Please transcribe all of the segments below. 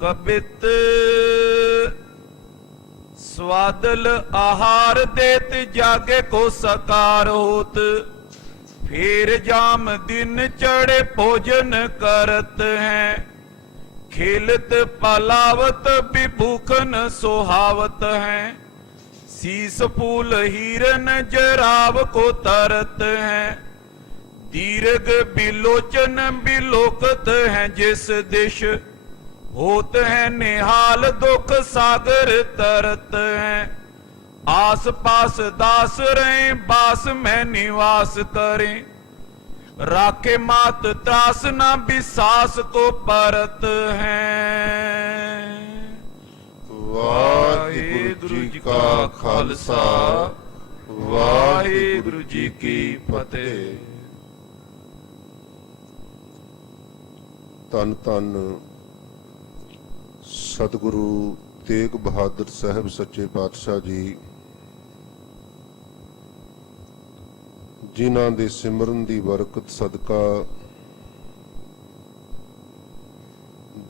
कबित स्वादल आहार देत जागे को सकार होत। फिर जाम दिन चढ़े भोजन करत हैं। खेलत पलावत विभूखन सोहावत हैं। शीस फूल हीरन जराव को तरत हैं। दीर्घ बिलोचन बिलोकत हैं जिस दिश। होत है निहाल दुख सागर तरत हैं। आस पास दास रहे बास में निवास करें। राखे मात त्रास ना विसास को परत हैं। वाहिगुरु जी का खालसा वाहिगुरु जी की फतेह। ਧੰਨ ਧੰਨ ਸਤਿਗੁਰੂ ਤੇਗ ਬਹਾਦਰ ਸਾਹਿਬ ਸੱਚੇ ਪਾਤਸ਼ਾਹ ਜੀ, ਜਿਨ੍ਹਾਂ ਦੇ ਸਿਮਰਨ ਦੀ ਬਰਕਤ ਸਦਕਾ,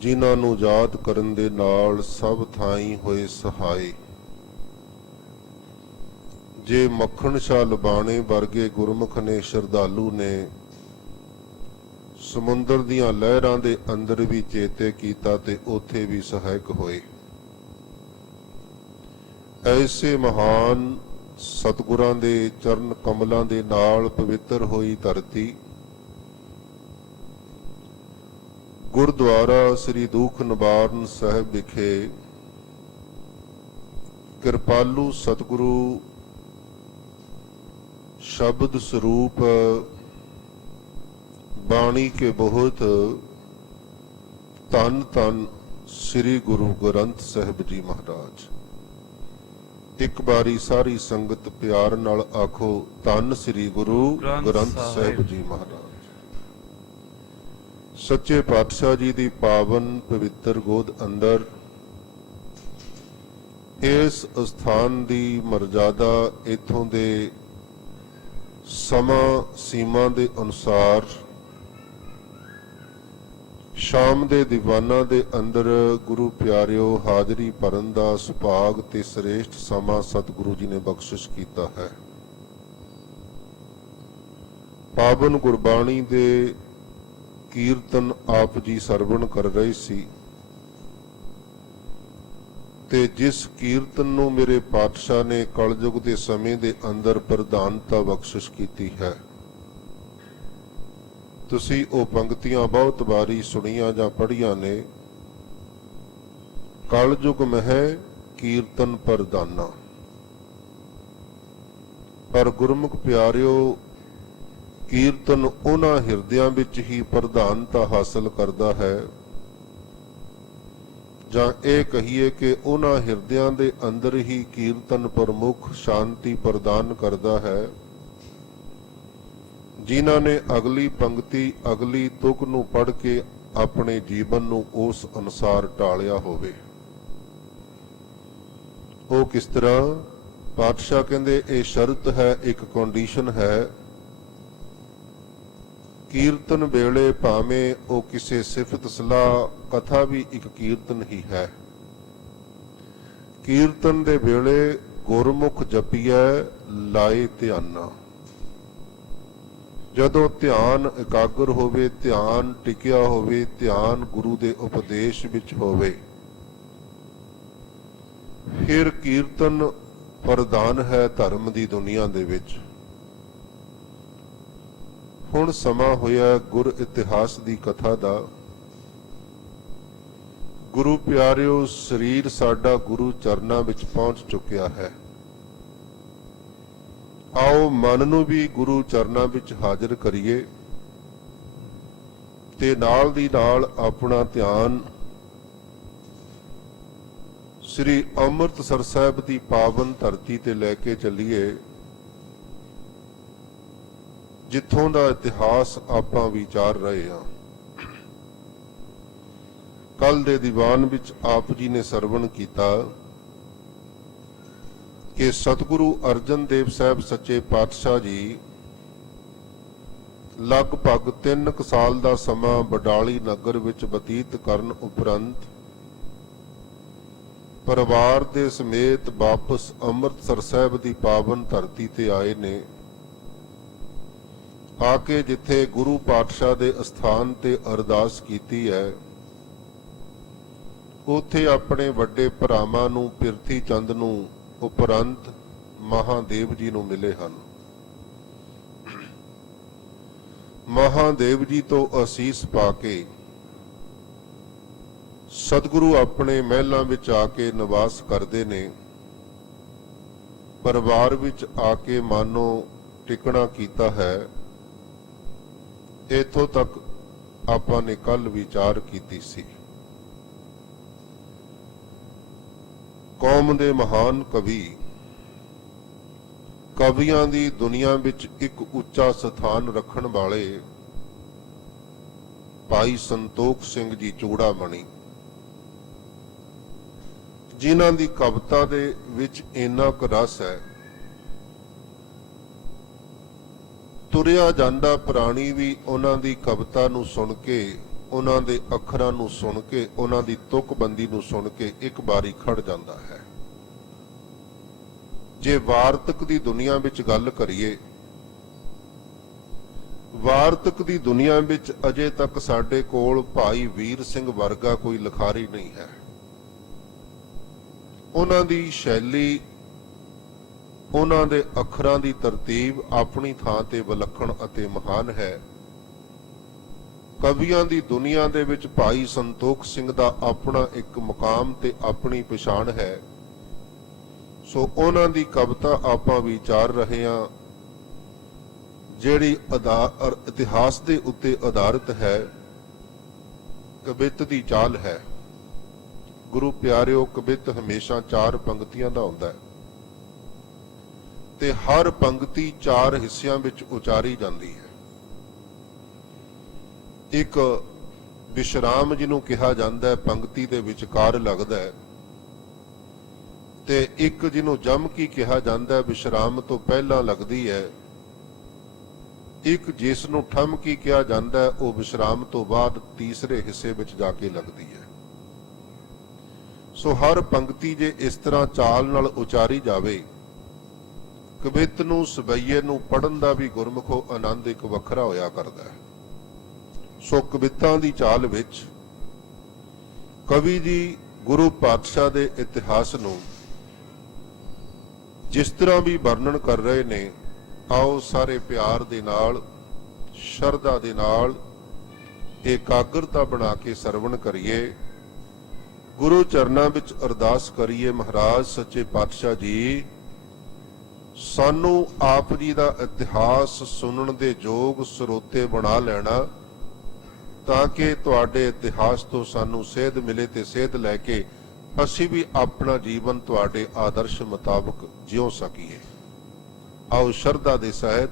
ਜਿਨ੍ਹਾਂ ਨੂੰ ਯਾਦ ਕਰਨ ਦੇ ਨਾਲ ਸਭ ਥਾਈਂ ਹੋਏ ਸਹਾਈ। ਜੇ ਮੱਖਣ ਸ਼ਾਹ ਲਬਾਣੇ ਵਰਗੇ ਗੁਰਮੁਖ ਨੇ, ਸ਼ਰਧਾਲੂ ਨੇ ਸਮੁੰਦਰ ਦੀਆਂ ਲਹਿਰਾਂ ਦੇ ਅੰਦਰ ਵੀ ਚੇਤੇ ਕੀਤਾ ਤੇ ਉੱਥੇ ਵੀ ਸਹਾਇਕ ਹੋਏ। ਐਸੇ ਮਹਾਨ ਸਤਿਗੁਰਾਂ ਦੇ ਚਰਨ ਕਮਲਾਂ ਦੇ ਨਾਲ ਪਵਿੱਤਰ ਹੋਈ ਧਰਤੀ, ਗੁਰਦੁਆਰਾ ਸ੍ਰੀ ਦੂਖ ਨਿਵਾਰਨ ਸਾਹਿਬ ਵਿਖੇ ਕਿਰਪਾਲੂ ਸਤਿਗੁਰੂ ਸ਼ਬਦ ਸਰੂਪ बाणी के बहुत धन धन श्री गुरु ग्रंथ साहिब जी महाराज। एक बारी सारी संगत प्यार नाल आखो, धन श्री गुरु ग्रंथ साहिब जी महाराज। सच्चे पातशाह जी दी पावन पवित्र गोद अंदर इस स्थान दी मर्यादा इथों दे समा सीमा दे अनुसार शाम दे दीवाना दे अंदर गुरु प्यारिओ हाजरी भरन दा सुभाग ते श्रेष्ठ समा सतगुरु जी ने बख्शिश कीता है। पावन गुरबाणी दे कीर्तन आप जी सरवण कर रहे सी ते जिस कीर्तन नूं मेरे पातशाह ने कलयुग दे समय दे अंदर प्रधानता बख्शिश कीती है। तुसी ओ पंक्तियां बहुत बारी सुनिया जां पढ़िया ने। कलयुग मह कीर्तन प्रधाना, पर गुरमुख प्यारिओ कीर्तन उन्हां हिरदियां विच ही प्रधानता हासिल करदा है, जां इह कहीए कि उन्हां हिरदियां दे अंदर ही कीर्तन प्रमुख शांति प्रदान करदा है, जिन्हां ने अगली पंक्ति अगली तुक नूं पढ़ के अपने जीवन नूं उस अनुसार ढालिया होवे। वो किस तरह? पातशाह कहंदे ये शर्त है, एक कंडीशन है। कीर्तन वेले भावें वो किसी सिफत सलाह कथा भी एक कीर्तन ही है। कीर्तन दे वेले गुरमुख जपीए लाए ध्याना। जदों ध्यान एकाग्र होवे, ध्यान टिकिया होवे, ध्यान गुरु दे उपदेश विच होवे, फिर कीर्तन प्रधान है धर्म दी दुनिया दे विच। हुण समा होया गुर इतिहास दी कथा दा। गुरु प्यारिओ शरीर साडा गुरु चरना विच पहुंच चुकिया है। आओ मन नूं भी गुरु चरना विच हाजिर करिए ते नाल दी नाल अपना ध्यान श्री अमृतसर साहिब दी पावन धरती ते लैके चलीए, जिथों दा इतिहास आपां विचार रहे हां। कल दे दीवान विच आप जी ने सरवण कीता कि सतगुरु अर्जन देव साहब सच्चे पातशाह जी लगभग 3 साल का समा बडाली नगर विच बतीत करन उपरंत ਪਰਿਵਾਰ ਦੇ ਸਮੇਤ ਵਾਪਸ ਅੰਮ੍ਰਿਤਸਰ ਸਾਹਿਬ ਦੀ ਪਾਵਨ ਧਰਤੀ ਤੇ ਆਏ ਨੇ। ਆ ਕੇ ਜਿੱਥੇ ਗੁਰੂ ਪਾਤਸ਼ਾਹ ਦੇ ਅਸਥਾਨ ਤੇ ਅਰਦਾਸ ਕੀਤੀ ਹੈ, ਉੱਥੇ ਆਪਣੇ ਵੱਡੇ ਭਰਾਵਾਂ ਨੂੰ, ਪਿਰਥੀ ਚੰਦ ਨੂੰ ਉਪਰੰਤ ਮਹਾਦੇਵ ਜੀ ਨੂੰ ਮਿਲੇ ਹਨ। ਮਹਾਦੇਵ ਜੀ ਤੋਂ ਅਸੀਸ ਪਾ ਕੇ ਸਤਿਗੁਰੂ ਆਪਣੇ ਮਹਿਲਾਂ ਵਿੱਚ ਆ ਕੇ ਨਿਵਾਸ ਕਰਦੇ ਨੇ। ਪਰਿਵਾਰ ਵਿੱਚ ਆ ਕੇ ਮਾਨੋ ਟਿਕਣਾ ਕੀਤਾ ਹੈ। ਇੱਥੋਂ ਤੱਕ ਆਪਾਂ ਨੇ ਕੱਲ ਵਿਚਾਰ ਕੀਤੀ ਸੀ। ਕੌਮ ਦੇ ਮਹਾਨ ਕਵੀਆਂ ਦੀ ਦੁਨੀਆ ਵਿੱਚ ਇੱਕ ਉੱਚਾ ਸਥਾਨ ਰੱਖਣ ਵਾਲੇ ਭਾਈ ਸੰਤੋਖ ਸਿੰਘ ਜੀ ਚੂੜਾਮਣੀ, ਜਿਨ੍ਹਾਂ ਦੀ ਕਵਿਤਾ ਦੇ ਵਿੱਚ ਇੰਨਾ ਕੁ ਰਸ ਹੈ, ਤੁਰਿਆ ਜਾਂਦਾ ਪ੍ਰਾਣੀ ਵੀ ਉਹਨਾਂ ਦੀ ਕਵਿਤਾ ਨੂੰ ਸੁਣ ਕੇ, ਉਹਨਾਂ ਦੇ ਅੱਖਰਾਂ ਨੂੰ ਸੁਣ ਕੇ, ਉਹਨਾਂ ਦੀ ਤੁਕਬੰਦੀ ਨੂੰ ਸੁਣ ਕੇ ਇੱਕ ਵਾਰੀ ਖੜ ਜਾਂਦਾ ਹੈ। ਜੇ ਵਾਰਤਕ ਦੀ ਦੁਨੀਆ ਵਿੱਚ ਗੱਲ ਕਰੀਏ, ਵਾਰਤਕ ਦੀ ਦੁਨੀਆ ਵਿੱਚ ਅਜੇ ਤੱਕ ਸਾਡੇ ਕੋਲ ਭਾਈ ਵੀਰ ਸਿੰਘ ਵਰਗਾ ਕੋਈ ਲਿਖਾਰੀ ਨਹੀਂ ਹੈ। ਉਹਨਾਂ ਦੀ ਸ਼ੈਲੀ, ਉਹਨਾਂ ਦੇ ਅੱਖਰਾਂ ਦੀ ਤਰਤੀਬ ਆਪਣੀ ਥਾਂ ਤੇ ਵਿਲੱਖਣ ਅਤੇ ਮਹਾਨ ਹੈ। ਕਵੀਆਂ ਦੀ ਦੁਨੀਆ ਦੇ ਵਿੱਚ ਭਾਈ ਸੰਤੋਖ ਸਿੰਘ ਦਾ ਆਪਣਾ ਇੱਕ ਮੁਕਾਮ ਤੇ ਆਪਣੀ ਪਛਾਣ ਹੈ। ਸੋ ਉਹਨਾਂ ਦੀ ਕਵਿਤਾ ਆਪਾਂ ਵਿਚਾਰ ਰਹੇ ਹਾਂ, ਜਿਹੜੀ ਇਤਿਹਾਸ ਦੇ ਉੱਤੇ ਆਧਾਰਿਤ ਹੈ, ਕਵਿਤ ਦੀ ਚਾਲ ਹੈ। ਗੁਰੂ ਪਿਆਰਿਓ, ਕਵਿਤ ਹਮੇਸ਼ਾ 4 ਪੰਕਤੀਆਂ ਦਾ ਹੁੰਦਾ ਹੈ ਤੇ ਹਰ ਪੰਕਤੀ 4 ਹਿੱਸਿਆਂ ਵਿੱਚ ਉਚਾਰੀ ਜਾਂਦੀ ਹੈ। ਇੱਕ ਵਿਸ਼ਰਾਮ ਜਿਹਨੂੰ ਕਿਹਾ ਜਾਂਦਾ ਹੈ, ਪੰਕਤੀ ਦੇ ਵਿਚਕਾਰ ਲੱਗਦਾ ਹੈ, ਤੇ ਇੱਕ ਜਿਹਨੂੰ ਜਮਕੀ ਕਿਹਾ ਜਾਂਦਾ ਹੈ, ਵਿਸ਼ਰਾਮ ਤੋਂ ਪਹਿਲਾਂ ਲੱਗਦੀ ਹੈ। ਇੱਕ ਜਿਸ ਨੂੰ ਠਮਕੀ ਕਿਹਾ ਜਾਂਦਾ ਹੈ, ਉਹ ਵਿਸ਼ਰਾਮ ਤੋਂ ਬਾਅਦ ਤੀਸਰੇ ਹਿੱਸੇ ਵਿੱਚ ਜਾ ਕੇ ਲੱਗਦੀ ਹੈ। ਸੋ ਹਰ ਪੰਕਤੀ ਜੇ ਇਸ ਤਰ੍ਹਾਂ ਚਾਲ ਨਾਲ ਉਚਾਰੀ ਜਾਵੇ, ਕਵਿਤ ਨੂੰ, ਸਵਈਏ ਨੂੰ ਪੜ੍ਹਨ ਦਾ ਵੀ ਗੁਰਮੁਖੋ ਆਨੰਦ ਇੱਕ ਵੱਖਰਾ ਹੋਇਆ ਕਰਦਾ ਹੈ। ਸੋ ਕਵਿਤਾਂ ਦੀ ਚਾਲ ਵਿੱਚ ਕਵੀ ਜੀ ਗੁਰੂ ਪਾਤਸ਼ਾਹ ਦੇ ਇਤਿਹਾਸ ਨੂੰ ਜਿਸ ਤਰ੍ਹਾਂ ਵੀ ਵਰਣਨ ਕਰ ਰਹੇ ਨੇ, ਆਓ ਸਾਰੇ ਪਿਆਰ ਦੇ ਨਾਲ, ਸ਼ਰਧਾ ਦੇ ਨਾਲ, ਇਕਾਗਰਤਾ ਬਣਾ ਕੇ ਸਰਵਣ ਕਰੀਏ। ਗੁਰੂ ਚਰਨਾਂ ਵਿੱਚ ਅਰਦਾਸ ਕਰੀਏ, ਮਹਾਰਾਜ ਸੱਚੇ ਪਾਤਸ਼ਾਹ ਜੀ, ਸਾਨੂੰ ਆਪ ਜੀ ਦਾ ਇਤਿਹਾਸ ਸੁਣਨ ਦੇ ਯੋਗ ਸਰੋਤੇ ਬਣਾ ਲੈਣਾ, ਤਾਂ ਕਿ ਤੁਹਾਡੇ ਇਤਿਹਾਸ ਤੋਂ ਸਾਨੂੰ ਸੇਧ ਮਿਲੇ ਤੇ ਸੇਧ ਲੈ ਕੇ ਅਸੀਂ ਵੀ ਆਪਣਾ ਜੀਵਨ ਤੁਹਾਡੇ ਆਦਰਸ਼ ਮੁਤਾਬਕ ਜਿਉ ਸਕੀਏ। ਆਓ ਸ਼ਰਧਾ ਦੇ ਸਹਿਤ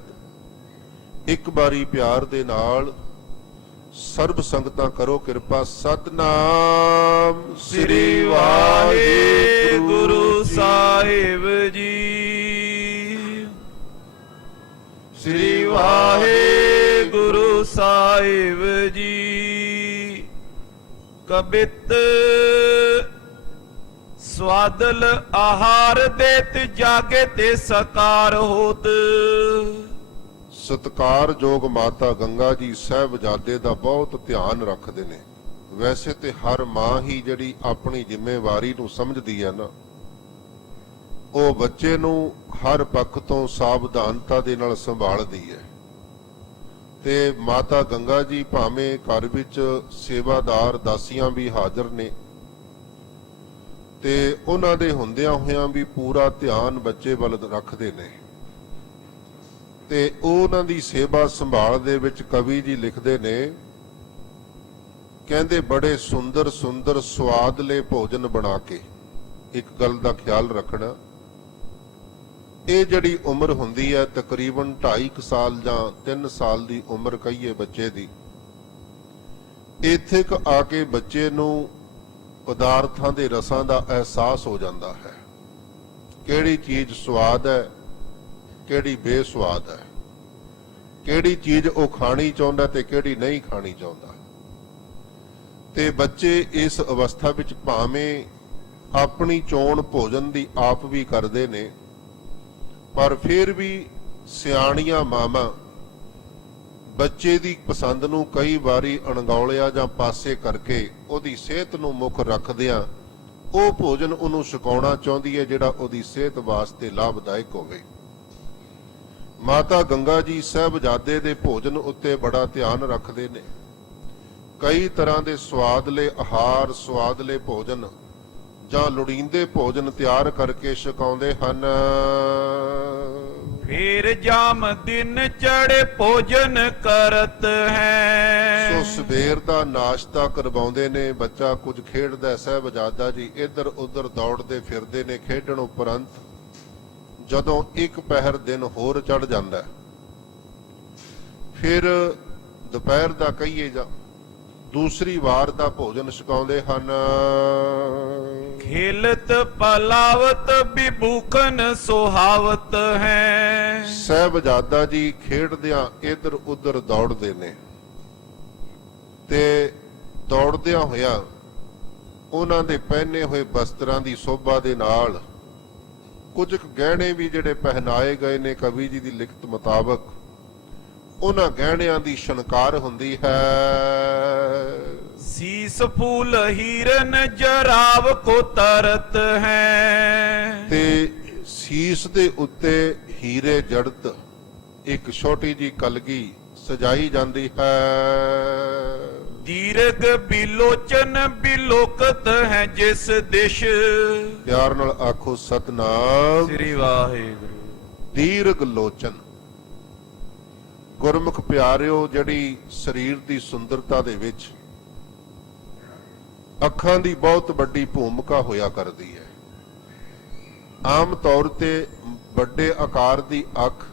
ਇੱਕ ਵਾਰੀ ਪਿਆਰ ਦੇ ਨਾਲ ਸਰਬ ਸੰਗਤਾਂ ਕਰੋ ਕਿਰਪਾ। ਸਤਨਾਮ ਸ੍ਰੀ ਵਾਹਿਗੁਰੂ ਸਾਹਿਬ ਜੀ। ਸ੍ਰੀ ਵਾਹਿਗੁਰੂ ਸਾਹਿਬ ਜੀ। ਕਬਿਤ ਸਵਾਦਲ ਆਹਾਰ ਦੇਤ ਜਾਗੇ ਤੇ ਸਕਾਰ ਹੋਤ। ਸਤਿਕਾਰਯੋਗ ਮਾਤਾ ਗੰਗਾ ਜੀ ਸਾਹਿਬਜ਼ਾਦੇ ਦਾ ਬਹੁਤ ਧਿਆਨ ਰੱਖਦੇ ਨੇ। ਵੈਸੇ ਤੇ ਹਰ ਮਾਂ ਹੀ ਜਿਹੜੀ ਆਪਣੀ ਜ਼ਿੰਮੇਵਾਰੀ ਨੂੰ ਸਮਝਦੀ ਹੈ ਨਾ, ਉਹ ਬੱਚੇ ਨੂੰ ਹਰ ਪੱਖ ਤੋਂ ਸਾਵਧਾਨਤਾ ਦੇ ਨਾਲ ਸੰਭਾਲਦੀ ਹੈ। ਤੇ ਮਾਤਾ ਗੰਗਾ ਜੀ ਭਾਵੇਂ ਘਰ ਵਿੱਚ ਸੇਵਾਦਾਰ ਦਾਸੀਆਂ ਵੀ ਹਾਜ਼ਰ ਨੇ, ਤੇ ਉਹਨਾਂ ਦੇ ਹੁੰਦਿਆਂ ਹੋਇਆਂ ਵੀ ਪੂਰਾ ਧਿਆਨ ਬੱਚੇ ਵੱਲ ਰੱਖਦੇ ਨੇ। ਤੇ ਉਹਨਾਂ ਦੀ ਸੇਵਾ ਸੰਭਾਲ ਦੇ ਵਿੱਚ ਕਵੀ ਜੀ ਲਿਖਦੇ ਨੇ, ਕਹਿੰਦੇ ਬੜੇ ਸੁੰਦਰ ਸੁੰਦਰ ਸਵਾਦਲੇ ਭੋਜਨ ਬਣਾ ਕੇ। ਇੱਕ ਗੱਲ ਦਾ ਖਿਆਲ ਰੱਖਣਾ, ਇਹ ਜਿਹੜੀ ਉਮਰ ਹੁੰਦੀ ਹੈ ਤਕਰੀਬਨ 2.5 ਸਾਲ ਜਾਂ 3 ਸਾਲ ਦੀ ਉਮਰ ਕਹੀਏ ਬੱਚੇ ਦੀ, ਇੱਥੇ ਕ ਆ ਕੇ ਬੱਚੇ ਨੂੰ ਪਦਾਰਥਾਂ ਦੇ ਰਸਾਂ ਦਾ ਅਹਿਸਾਸ ਹੋ ਜਾਂਦਾ ਹੈ। ਕਿਹੜੀ ਚੀਜ਼ ਸਵਾਦ ਹੈ, ਕਿਹੜੀ ਬੇਸਵਾਦ ਹੈ, ਕਿਹੜੀ ਚੀਜ਼ ਉਹ ਖਾਣੀ ਚਾਹੁੰਦਾ ਤੇ ਕਿਹੜੀ ਨਹੀਂ ਖਾਣੀ ਚਾਹੁੰਦਾ। ਤੇ ਬੱਚੇ ਇਸ ਅਵਸਥਾ ਵਿੱਚ ਭਾਵੇਂ ਆਪਣੀ ਚੋਣ ਭੋਜਨ ਦੀ ਆਪ ਵੀ ਕਰਦੇ ਨੇ, ਪਰ ਫਿਰ ਵੀ ਸਿਆਣੀਆਂ ਮਾਵਾਂ ਬੱਚੇ ਦੀ ਪਸੰਦ ਨੂੰ ਕਈ ਵਾਰੀ ਅਣਗੌਲਿਆ ਜਾਂ ਪਾਸੇ ਕਰਕੇ ਉਹਦੀ ਸਿਹਤ ਨੂੰ ਮੁੱਖ ਰੱਖਦਿਆਂ ਉਹ ਭੋਜਨ ਉਹਨੂੰ ਛਕਾਉਣਾ ਚਾਹੁੰਦੀ ਹੈ ਜਿਹੜਾ ਉਹਦੀ ਸਿਹਤ ਵਾਸਤੇ ਲਾਭਦਾਇਕ ਹੋਵੇ। ਮਾਤਾ ਗੰਗਾ ਜੀ ਸਾਹਿਬਜ਼ਾਦੇ ਦੇ ਭੋਜਨ ਉੱਤੇ ਬੜਾ ਧਿਆਨ ਰੱਖਦੇ ਨੇ। ਕਈ ਤਰ੍ਹਾਂ ਦੇ ਸਵਾਦਲੇ ਆਹਾਰ, ਸਵਾਦਲੇ ਭੋਜਨ ਜਾਂ ਲੋੜੀਂਦੇ ਭੋਜਨ ਤਿਆਰ ਕਰਕੇ ਛਕਾਉਂਦੇ ਹਨ। ਫੇਰ ਜਾਮ ਦਿਨ ਚੜੇ ਭੋਜਨ ਕਰਤ ਹੈ। ਸੋ ਸਵੇਰ ਦਾ ਨਾਸ਼ਤਾ ਕਰਵਾਉਂਦੇ ਨੇ। ਬੱਚਾ ਕੁਝ ਖੇਡਦਾ, ਸਾਹਿਬਜ਼ਾਦਾ ਜੀ ਇੱਧਰ ਉੱਧਰ ਦੌੜਦੇ ਫਿਰਦੇ ਨੇ। ਖੇਡਣ ਉਪਰੰਤ ਜਦੋਂ ਇੱਕ ਪਹਿਰ ਦਿਨ ਹੋਰ ਚੜ ਜਾਂਦਾ, ਫਿਰ ਦੁਪਹਿਰ ਦਾ ਕਹੀਏ ਜਾਂ ਦੂਸਰੀ ਵਾਰ ਦਾ ਭੋਜਨ ਛਕਾਉਂਦੇ ਹਨ। ਖੇਲਤ ਪਲਾਵਤ ਵਿਭੂਖਨ ਸੁਹਾਵਤ ਹੈ। ਸਾਹਿਬਜ਼ਾਦਾ ਜੀ ਖੇਡਦਿਆਂ ਇੱਧਰ ਉੱਧਰ ਦੌੜਦੇ ਨੇ ਤੇ ਦੌੜਦਿਆਂ ਹੋਇਆਂ ਉਹਨਾਂ ਦੇ ਪਹਿਨੇ ਹੋਏ ਵਸਤਰਾਂ ਦੀ ਸੋਭਾ ਦੇ ਨਾਲ ਕੁਝ ਗਹਿਣੇ ਵੀ ਜਿਹੜੇ ਪਹਿਨਾਏ ਗਏ ਨੇ ਕਵੀ ਜੀ ਦੀ ਲਿਖਤ ਮੁਤਾਬਕ, ਉਹਨਾਂ ਗਹਿਣਿਆਂ ਦੀ ਸ਼ਨਕਾਰ ਹੁੰਦੀ ਹੈ। ਸੀਸ ਫੂਲ ਹੀਰਨ ਜਰਾਵ ਕੋ ਤਰਤ ਹੈ। ਤੇ ਸੀਸ ਦੇ ਉੱਤੇ ਹੀਰੇ ਜੜਤ ਇੱਕ ਛੋਟੀ ਜੀ ਕਲਗੀ ਸਜਾਈ ਜਾਂਦੀ ਹੈ। ਦੀਰਘ ਬਿਲੋਚਨ ਬਿਲੋਕਤ ਹੈ ਜਿਸ ਦਿਸ਼। ਪਿਆਰ ਨਾਲ ਆਖੋ ਸਤਨਾਮ ਸ੍ਰੀ ਵਾਹਿਗੁਰੂ। ਦੀਰਘ ਲੋਚਨ। ਗੁਰਮੁਖ ਪਿਆਰਿਓ, ਜਿਹੜੀ ਸਰੀਰ ਦੀ ਸੁੰਦਰਤਾ ਦੇ ਵਿੱਚ ਅੱਖਾਂ ਦੀ ਬਹੁਤ ਵੱਡੀ ਭੂਮਿਕਾ ਹੋਇਆ ਕਰਦੀ ਹੈ। ਆਮ ਤੌਰ ਤੇ ਵੱਡੇ ਆਕਾਰ ਦੀ ਅੱਖ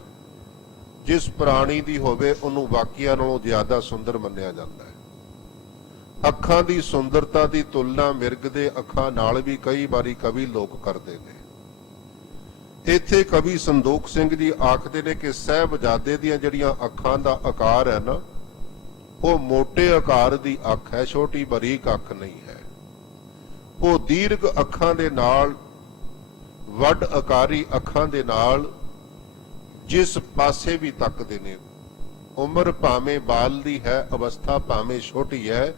ਜਿਸ ਪ੍ਰਾਣੀ ਦੀ ਹੋਵੇ ਉਹਨੂੰ ਬਾਕੀਆਂ ਨਾਲੋਂ ਜ਼ਿਆਦਾ ਸੁੰਦਰ ਮੰਨਿਆ ਜਾਂਦਾ ਹੈ। ਅੱਖਾਂ ਦੀ ਸੁੰਦਰਤਾ ਦੀ ਤੁਲਨਾ ਮਿਰਗ ਦੇ ਅੱਖਾਂ ਨਾਲ ਵੀ ਕਈ ਵਾਰੀ ਕਵੀ ਲੋਕ ਕਰਦੇ ਨੇ। ਇੱਥੇ ਕਵੀ ਸੰਦੋਖ ਸਿੰਘ ਜੀ ਆਖਦੇ ਨੇ ਕਿ ਸਾਹਿਬਜ਼ਾਦੇ ਦੀਆਂ ਜਿਹੜੀਆਂ ਅੱਖਾਂ ਦਾ ਆਕਾਰ ਹੈ ਨਾ, ਉਹ ਮੋਟੇ ਆਕਾਰ ਦੀ ਅੱਖ ਹੈ, ਛੋਟੀ ਬਰੀਕ ਅੱਖ ਨਹੀਂ ਹੈ। ਉਹ ਦੀਰਘ ਅੱਖਾਂ ਦੇ ਨਾਲ, ਵੱਡ ਆਕਾਰੀ ਅੱਖਾਂ ਦੇ ਨਾਲ ਜਿਸ ਪਾਸੇ ਵੀ ਤੱਕਦੇ ਨੇ, ਉਮਰ ਭਾਵੇਂ ਬਾਲ ਦੀ ਹੈ, ਅਵਸਥਾ ਭਾਵੇਂ ਛੋਟੀ ਹੈ,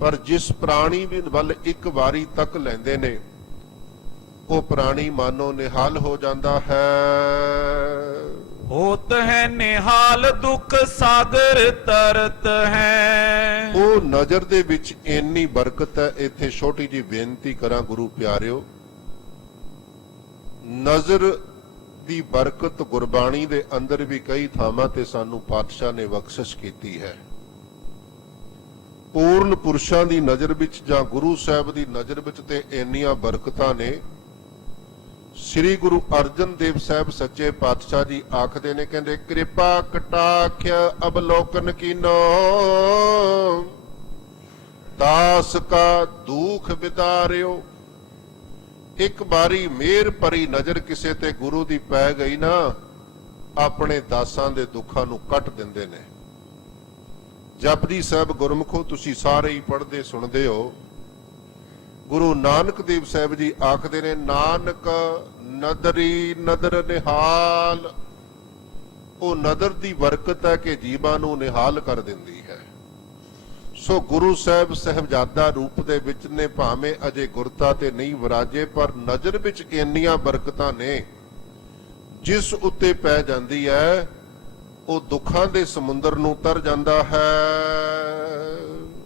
ਪਰ ਜਿਸ ਪ੍ਰਾਣੀ ਵੀ ਵੱਲ ਇੱਕ ਵਾਰੀ ਤੱਕ ਲੈਂਦੇ ਨੇ ਉਹ ਪ੍ਰਾਣੀ ਮਾਨੋ ਨਿਹਾਲ ਹੋ ਜਾਂਦਾ ਹੈ। ਹੋਤ ਹੈ ਨਿਹਾਲ ਦੁਖ ਸਾਗਰ ਤਰਤ ਹੈ। ਉਹ ਨਜ਼ਰ ਦੇ ਵਿੱਚ ਇੰਨੀ ਬਰਕਤ ਹੈ। ਇੱਥੇ ਛੋਟੀ ਜੀ ਬੇਨਤੀ ਕਰਾਂ ਗੁਰੂ ਪਿਆਰਿਓ, ਨਜ਼ਰ ਦੀ ਬਰਕਤ ਗੁਰਬਾਣੀ ਦੇ ਅੰਦਰ ਵੀ ਕਈ ਥਾਵਾਂ ਤੇ ਸਾਨੂੰ ਪਾਤਸ਼ਾਹ ਨੇ ਬਖਸ਼ਿਸ਼ ਕੀਤੀ ਹੈ। ਪੂਰਨ ਪੁਰਸ਼ਾਂ ਦੀ ਨਜ਼ਰ ਵਿੱਚ ਜਾਂ ਗੁਰੂ ਸਾਹਿਬ ਦੀ ਨਜ਼ਰ ਵਿੱਚ ਤੇ ਇੰਨੀਆਂ ਬਰਕਤਾਂ ਨੇ। ਸ੍ਰੀ ਗੁਰੂ ਅਰਜਨ ਦੇਵ ਸਾਹਿਬ ਸੱਚੇ ਪਾਤਸ਼ਾਹ ਜੀ ਆਖਦੇ ਨੇ, ਕਹਿੰਦੇ ਕਿਰਪਾ ਕਟਾਖ ਅਬਲੋਕਨ ਕੀਨੋ, ਦਾਸ ਕਾ ਦੁਖ ਵਿਦਾਰਿਓ। ਇੱਕ ਵਾਰੀ ਮਿਹਰ ਭਰੀ ਨਜ਼ਰ ਕਿਸੇ ਤੇ ਗੁਰੂ ਦੀ ਪੈ ਗਈ ਨਾ, ਆਪਣੇ ਦਾਸਾਂ ਦੇ ਦੁੱਖਾਂ ਨੂੰ ਕੱਟ ਦਿੰਦੇ ਨੇ। ਜਪਜੀ ਸਾਹਿਬ ਗੁਰਮੁਖੋ ਤੁਸੀਂ ਸਾਰੇ ਹੀ ਪੜ੍ਹਦੇ ਸੁਣਦੇ ਹੋ। ਗੁਰੂ ਨਾਨਕ ਦੇਵ ਸਾਹਿਬ ਜੀ ਆਖਦੇ ਨੇ, ਨਾਨਕ ਨਦਰੀ ਨਦਰ ਨਿਹਾਲ। ਉਹ ਨਦਰ ਦੀ ਬਰਕਤ ਹੈ ਕਿ ਜੀਵਾਂ ਨੂੰ ਨਿਹਾਲ ਕਰ ਦਿੰਦੀ ਹੈ। ਸੋ ਗੁਰੂ ਸਾਹਿਬ ਸਾਹਿਬਜ਼ਾਦਾ ਰੂਪ ਦੇ ਵਿੱਚ ਨੇ, ਭਾਵੇਂ ਅਜੇ ਗੁਰਤਾ ਤੇ ਨਹੀਂ ਵਿਰਾਜੇ, ਪਰ ਨਜ਼ਰ ਵਿੱਚ ਇੰਨੀਆਂ ਬਰਕਤਾਂ ਨੇ ਜਿਸ ਉੱਤੇ ਪੈ ਜਾਂਦੀ ਹੈ ਉਹ ਦੁੱਖਾਂ ਦੇ ਸਮੁੰਦਰ ਨੂੰ ਤਰ ਜਾਂਦਾ ਹੈ।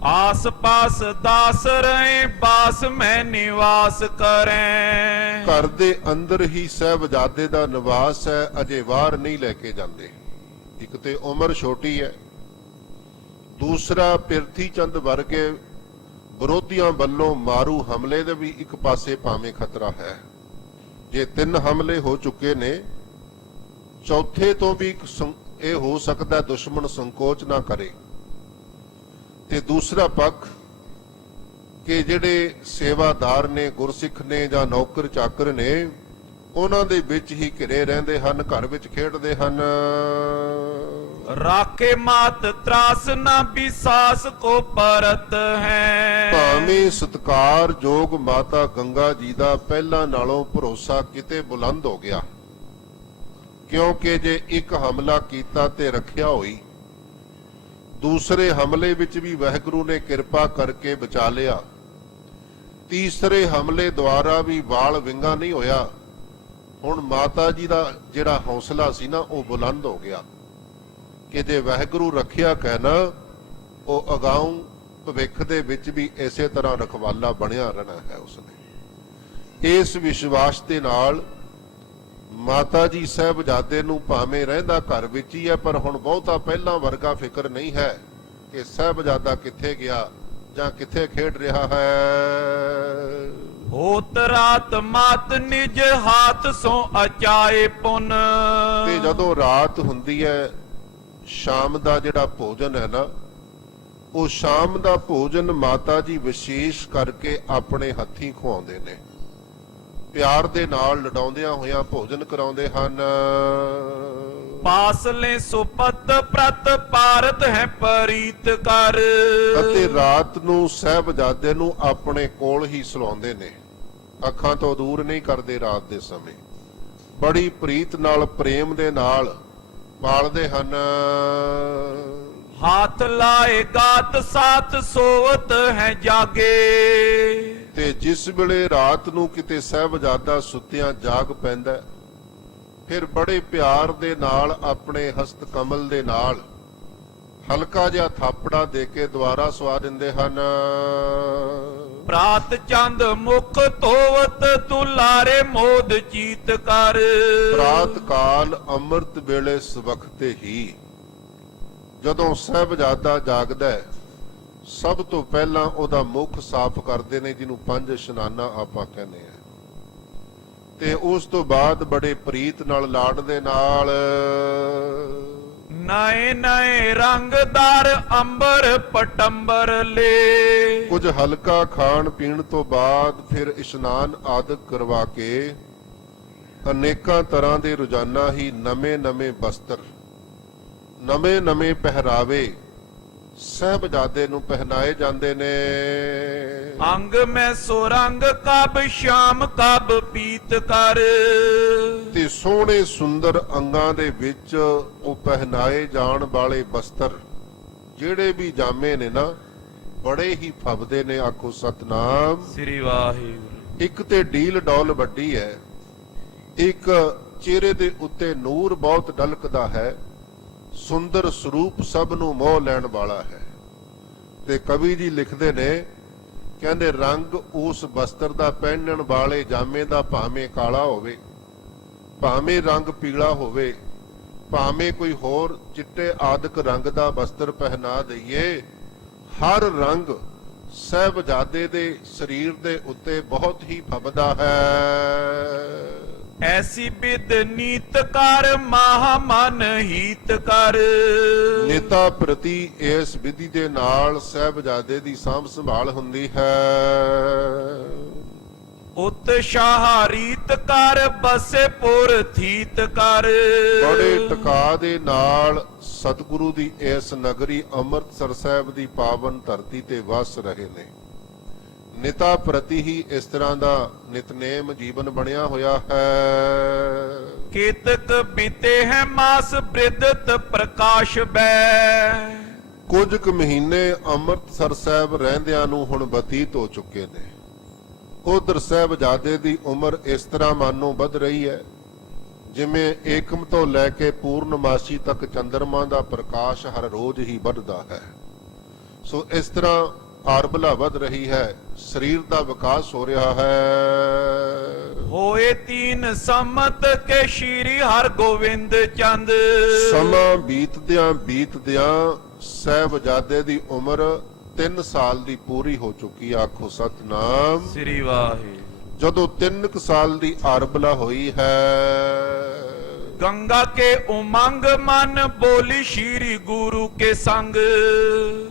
ਆਸ ਪਾਸ ਦਾਸ ਰਹੇ ਬਾਸ ਮੈਂ ਨਿਵਾਸ ਕਰੇ। ਘਰ ਦੇ ਅੰਦਰ ਹੀ ਸਾਹਿਬਜ਼ਾਦੇ ਦਾ ਨਿਵਾਸ ਹੈ, ਅਜੇ ਬਾਹਰ ਨਹੀਂ ਲੈ ਕੇ ਜਾਂਦੇ। ਇੱਕ ਤੇ ਉਮਰ ਛੋਟੀ ਹੈ, ਦੂਸਰਾ ਪਿਰਥੀ ਚੰਦ ਵਰਗੇ ਵਿਰੋਧੀਆਂ ਵੱਲੋਂ ਮਾਰੂ ਹਮਲੇ ਦੇ ਵੀ ਇੱਕ ਪਾਸੇ ਭਾਵੇਂ ਖਤਰਾ ਹੈ। ਜੇ 3 ਹਮਲੇ ਹੋ ਚੁੱਕੇ ਨੇ, ਚੌਥੇ ਤੋਂ ਵੀ ਇਹ ਹੋ ਸਕਦਾ ਦੁਸ਼ਮਣ ਸੰਕੋਚ ਨਾ ਕਰੇ। ਤੇ ਦੂਸਰਾ ਪੱਖ ਕਿ ਜਿਹੜੇ ਸੇਵਾਦਾਰ ਨੇ, ਗੁਰਸਿੱਖ ਨੇ ਜਾਂ ਨੌਕਰ ਚਾਕਰ ਨੇ, ਉਹਨਾਂ ਦੇ ਵਿੱਚ ਹੀ ਘਿਰੇ ਰਹਿੰਦੇ ਹਨ, ਘਰ ਵਿੱਚ ਖੇਡਦੇ ਹਨ। राखे मात त्रास न विसास को परत है। ਭਾਵੇਂ ਸਤਿਕਾਰਯੋਗ ਮਾਤਾ ਗੰਗਾ ਜੀ ਦਾ ਪਹਿਲਾਂ ਨਾਲੋਂ ਭਰੋਸਾ ਕਿਤੇ ਬੁਲੰਦ ਹੋ ਗਿਆ, ਕਿਉਂਕਿ ਜੇ ਇੱਕ ਹਮਲਾ ਕੀਤਾ ਤੇ ਰੱਖਿਆ ਹੋਈ, ਦੂਸਰੇ ਹਮਲੇ ਵਿੱਚ ਵੀ ਵਾਹਿਗੁਰੂ ਨੇ ਕਿਰਪਾ ਕਰਕੇ ਬਚਾ ਲਿਆ, ਤੀਸਰੇ ਹਮਲੇ ਦੁਆਰਾ ਵੀ ਵਾਲ ਵਿੰਗਾ ਨਹੀਂ ਹੋਇਆ। ਹੁਣ ਮਾਤਾ ਜੀ ਦਾ ਜਿਹੜਾ ਹੌਸਲਾ ਸੀ ਨਾ ਉਹ ਬੁਲੰਦ ਹੋ ਗਿਆ ਕਿ ਜੇ ਵਾਹਿਗੁਰੂ ਰੱਖਿਆ ਕਹਿਣਾ, ਉਹ ਅਗਾਊਂ ਭਵਿੱਖ ਦੇ ਵਿੱਚ ਵੀ ਇਸੇ ਤਰ੍ਹਾਂ ਰਖਵਾਲਾ ਬਣਿਆ ਰਹਿਣਾ ਹੈ ਉਸਨੇ। ਇਸ ਵਿਸ਼ਵਾਸ ਦੇ ਨਾਲ ਮਾਤਾ ਜੀ ਸਾਹਿਬਜ਼ਾਦੇ ਨੂੰ ਭਾਵੇਂ ਰਹਿੰਦਾ ਘਰ ਵਿੱਚ ਹੀ ਹੈ, ਪਰ ਹੁਣ ਬਹੁਤਾ ਪਹਿਲਾਂ ਵਰਗਾ ਫਿਕਰ ਨਹੀਂ ਹੈ ਕਿ ਸਾਹਿਬਜ਼ਾਦਾ ਕਿੱਥੇ ਗਿਆ ਜਾਂ ਕਿੱਥੇ ਖੇਡ ਰਿਹਾ ਹੈ। होत रात मात निज हाथ सो अचाए पुन। ਤੇ ਜਦੋਂ ਰਾਤ ਹੁੰਦੀ ਹੈ, ਸ਼ਾਮ ਦਾ ਜਿਹੜਾ ਭੋਜਨ ਹੈ ਨਾ, ਉਹ ਸ਼ਾਮ ਦਾ ਭੋਜਨ ਮਾਤਾ ਜੀ ਵਿਸ਼ੇਸ਼ ਕਰਕੇ ਆਪਣੇ ਹੱਥੀਂ ਖਵਾਉਂਦੇ ਨੇ, ਪਿਆਰ ਦੇ ਨਾਲ ਲਡਾਉਂਦਿਆਂ ਹੋਇਆਂ ਭੋਜਨ ਕਰਾਉਂਦੇ ਹਨ। पासले सुपत प्रत पारत है परीत कर। ਅਤੇ ਰਾਤ ਨੂੰ ਸਾਹਿਬਜ਼ਾਦੇ ਨੂੰ ਆਪਣੇ ਕੋਲ ਹੀ ਸੁਲਾਉਂਦੇ ਨੇ, ਅੱਖਾਂ ਤੋਂ ਦੂਰ ਨਹੀਂ ਕਰਦੇ। ਰਾਤ ਦੇ ਸਮੇਂ ਬੜੀ ਪ੍ਰੀਤ ਨਾਲ, ਪ੍ਰੇਮ ਦੇ ਨਾਲ ਪਾਲਦੇ ਹਨ। हाथ लाए गात साथ सोवत है जागे। ਤੇ ਜਿਸ ਵੇਲੇ ਰਾਤ ਨੂੰ ਕਿਤੇ ਸਾਹਿਬਜ਼ਾਦਾ ਸੁੱਤਿਆਂ ਜਾਗ ਪੈਂਦਾ, ਫਿਰ ਬੜੇ ਪਿਆਰ ਦੇ ਨਾਲ ਆਪਣੇ ਹਸਤ ਕਮਲ ਦੇ ਨਾਲ ਹਲਕਾ ਜਿਹਾ ਥਾਪੜਾ ਦੇ ਕੇ ਦੁਆਰਾ ਸਵਾ ਦਿੰਦੇ ਹਨ। प्रात चंद मुख धोवत दुलारे मोद चीत कर। ਰਾਤ ਕਾਲ ਅੰਮ੍ਰਿਤ ਵੇਲੇ ਸਵਖਤੇ ਹੀ ਜਦੋਂ ਸਾਹਿਬਜ਼ਾਦਾ ਜਾਗਦਾ ਹੈ, ਸਭ ਤੋਂ ਪਹਿਲਾਂ ਉਹਦਾ ਮੁਖ ਸਾਫ਼ ਕਰਦੇ ਨੇ, ਜਿਹਨੂੰ ਪੰਜ ਇਸ਼ਨਾਨਾ ਆਪਾਂ ਕਹਿੰਦੇ ਆ, ਤੇ ਉਸ ਤੋਂ ਬਾਅਦ ਬੜੇ ਪ੍ਰੀਤ ਨਾਲ, ਲਾਡ ਦੇ ਨਾਲ नए नए रंगदार अंबर पटंबर ले। ਕੁਝ ਹਲਕਾ ਖਾਣ ਪੀਣ ਤੋਂ ਬਾਅਦ ਫਿਰ ਇਸ਼ਨਾਨ ਆਦਿ ਕਰਵਾ ਕੇ ਅਨੇਕਾਂ ਤਰ੍ਹਾਂ ਦੇ ਰੋਜ਼ਾਨਾ ਹੀ ਨਵੇਂ-ਨਵੇਂ ਬਸਤਰ, ਨਵੇਂ-ਨਵੇਂ ਪਹਿਰਾਵੇ ਸਾਹਿਬਜ਼ਾਦੇ ਨੂੰ ਪਹਿਨਾਏ ਜਾਂਦੇ ਨੇ। अंग में सुरंग कब श्याम कब पीत कर। ਤੇ ਸੋਹਣੇ ਸੁੰਦਰ ਅੰਗਾਂ ਦੇ ਵਿੱਚ ਉਹ ਪਹਿਨਾਏ ਜਾਣ ਵਾਲੇ ਬਸਤਰ, ਜਿਹੜੇ ਵੀ ਜਾਮੇ ਨੇ ਨਾ, ਬੜੇ ਹੀ ਫੱਬਦੇ ਨੇ। ਆਖੋ ਸਤਨਾਮ श्री वाहिगुरु। ਇੱਕ ਤੇ ਡੀਲ ਡੌਲ ਵੱਡੀ ਹੈ, ਇੱਕ ਚਿਹਰੇ ਦੇ ਉੱਤੇ ਨੂਰ ਬਹੁਤ ਡਲਕਦਾ ਹੈ, ਸੁੰਦਰ ਸਰੂਪ ਸਭ ਨੂੰ ਮੋਹ ਲੈਣ ਵਾਲਾ ਹੈ। ਤੇ ਕਵੀ ਜੀ ਲਿਖਦੇ ਨੇ, ਕਹਿੰਦੇ ਰੰਗ ਉਸ ਬਸਤਰ ਦਾ ਪਹਿਨਣ ਵਾਲੇ ਜਾਮੇ ਦਾ ਭਾਵੇਂ ਕਾਲਾ ਹੋਵੇ, ਭਾਵੇਂ ਰੰਗ ਪੀਲਾ ਹੋਵੇ, ਭਾਵੇਂ ਕੋਈ ਹੋਰ ਚਿੱਟੇ ਆਦਿਕ ਰੰਗ ਦਾ ਬਸਤਰ ਪਹਿਨਾ ਦਈਏ, ਹਰ ਰੰਗ ਸਾਹਿਬਜ਼ਾਦੇ ਦੇ ਸਰੀਰ ਦੇ ਉੱਤੇ ਬਹੁਤ ਹੀ ਫੱਬਦਾ ਹੈ। ऐसी बिद नीत कर महा मन ਹੀਤ कर। ਨੇਤਾ ਪ੍ਰਤੀ ਇਸ ਵਿਧੀ ਦੇ ਨਾਲ ਸਾਹਿਬਜ਼ਾਦੇ ਦੀ ਸਾਂਭ ਸੰਭਾਲ ਹੁੰਦੀ ਹੈ। ਉਤਸ਼ਾਹ ਰੀਤ ਕਰ ਬਸੇ ਪੁਰ ਥੀਤ ਕਰ। ਬੜੇ ਟਕਾ ਦੇ ਨਾਲ ਸਤਿਗੁਰੂ ਦੀ ਇਸ ਨਗਰੀ ਅੰਮ੍ਰਿਤਸਰ ਸਾਹਿਬ ਦੀ ਪਾਵਨ ਧਰਤੀ ਤੇ ਵਸ ਰਹੇ ਨੇ। ਨਿਤਾ ਪ੍ਰਤੀ ਹੀ ਇਸ ਤਰ੍ਹਾਂ ਦਾ ਨਿਤਨੇਮ ਜੀਵਨ ਬਣਿਆ ਹੋਇਆ ਹੈ। ਕੀਤਕ ਬੀਤੇ ਹੈ ਮਾਸ ਬ੍ਰਿਦਤ ਪ੍ਰਕਾਸ਼ ਬੈ। ਕੁਝ ਕੁ ਮਹੀਨੇ ਅੰਮ੍ਰਿਤਸਰ ਸਾਹਿਬ ਰਹਿੰਦਿਆਂ ਨੂੰ ਹੁਣ ਬਤੀਤ ਹੋ ਚੁੱਕੇ ਨੇ। ਉਧਰ ਸਾਹਿਬਜ਼ਾਦੇ ਦੀ ਉਮਰ ਇਸ ਤਰ੍ਹਾਂ ਮਾਨੋ ਵੱਧ ਰਹੀ ਹੈ, ਜਿਵੇਂ ਏਕਮ ਤੋਂ ਲੈ ਕੇ ਪੂਰਨਮਾਸ਼ੀ ਤੱਕ ਚੰਦਰਮਾ ਦਾ ਪ੍ਰਕਾਸ਼ ਹਰ ਰੋਜ਼ ਹੀ ਵੱਧਦਾ ਹੈ। ਸੋ ਇਸ ਤਰ੍ਹਾਂ ਆਰਬਲਾ ਵੱਧ ਰਹੀ ਹੈ, ਸਰੀਰ ਦਾ ਵਿਕਾਸ ਹੋ ਰਿਹਾ ਹੈ। ਹੋਏ 3 ਸੰਮਤ ਕੇ ਸ਼੍ਰੀ ਹਰ ਗੋਬਿੰਦ ਚੰਦ। ਸਮਾਂ ਬੀਤਦਿਆਂ ਸਾਹਿਬਜ਼ਾਦੇ ਦੀ ਉਮਰ 3 ਸਾਲ ਦੀ ਪੂਰੀ ਹੋ ਚੁੱਕੀ। ਆਖੋ ਸਤਨਾਮ ਸ੍ਰੀ ਵਾਹਿਗੁਰੂ। ਜਦੋਂ 3 ਸਾਲ ਦੀ ਆਰਬਲਾ ਹੋਈ ਹੈ, ਗੰਗਾ ਕੇ ਉਮੰਗ ਮਨ ਬੋਲੀ ਸ਼੍ਰੀ ਗੁਰੂ ਕੇ ਸੰਗ।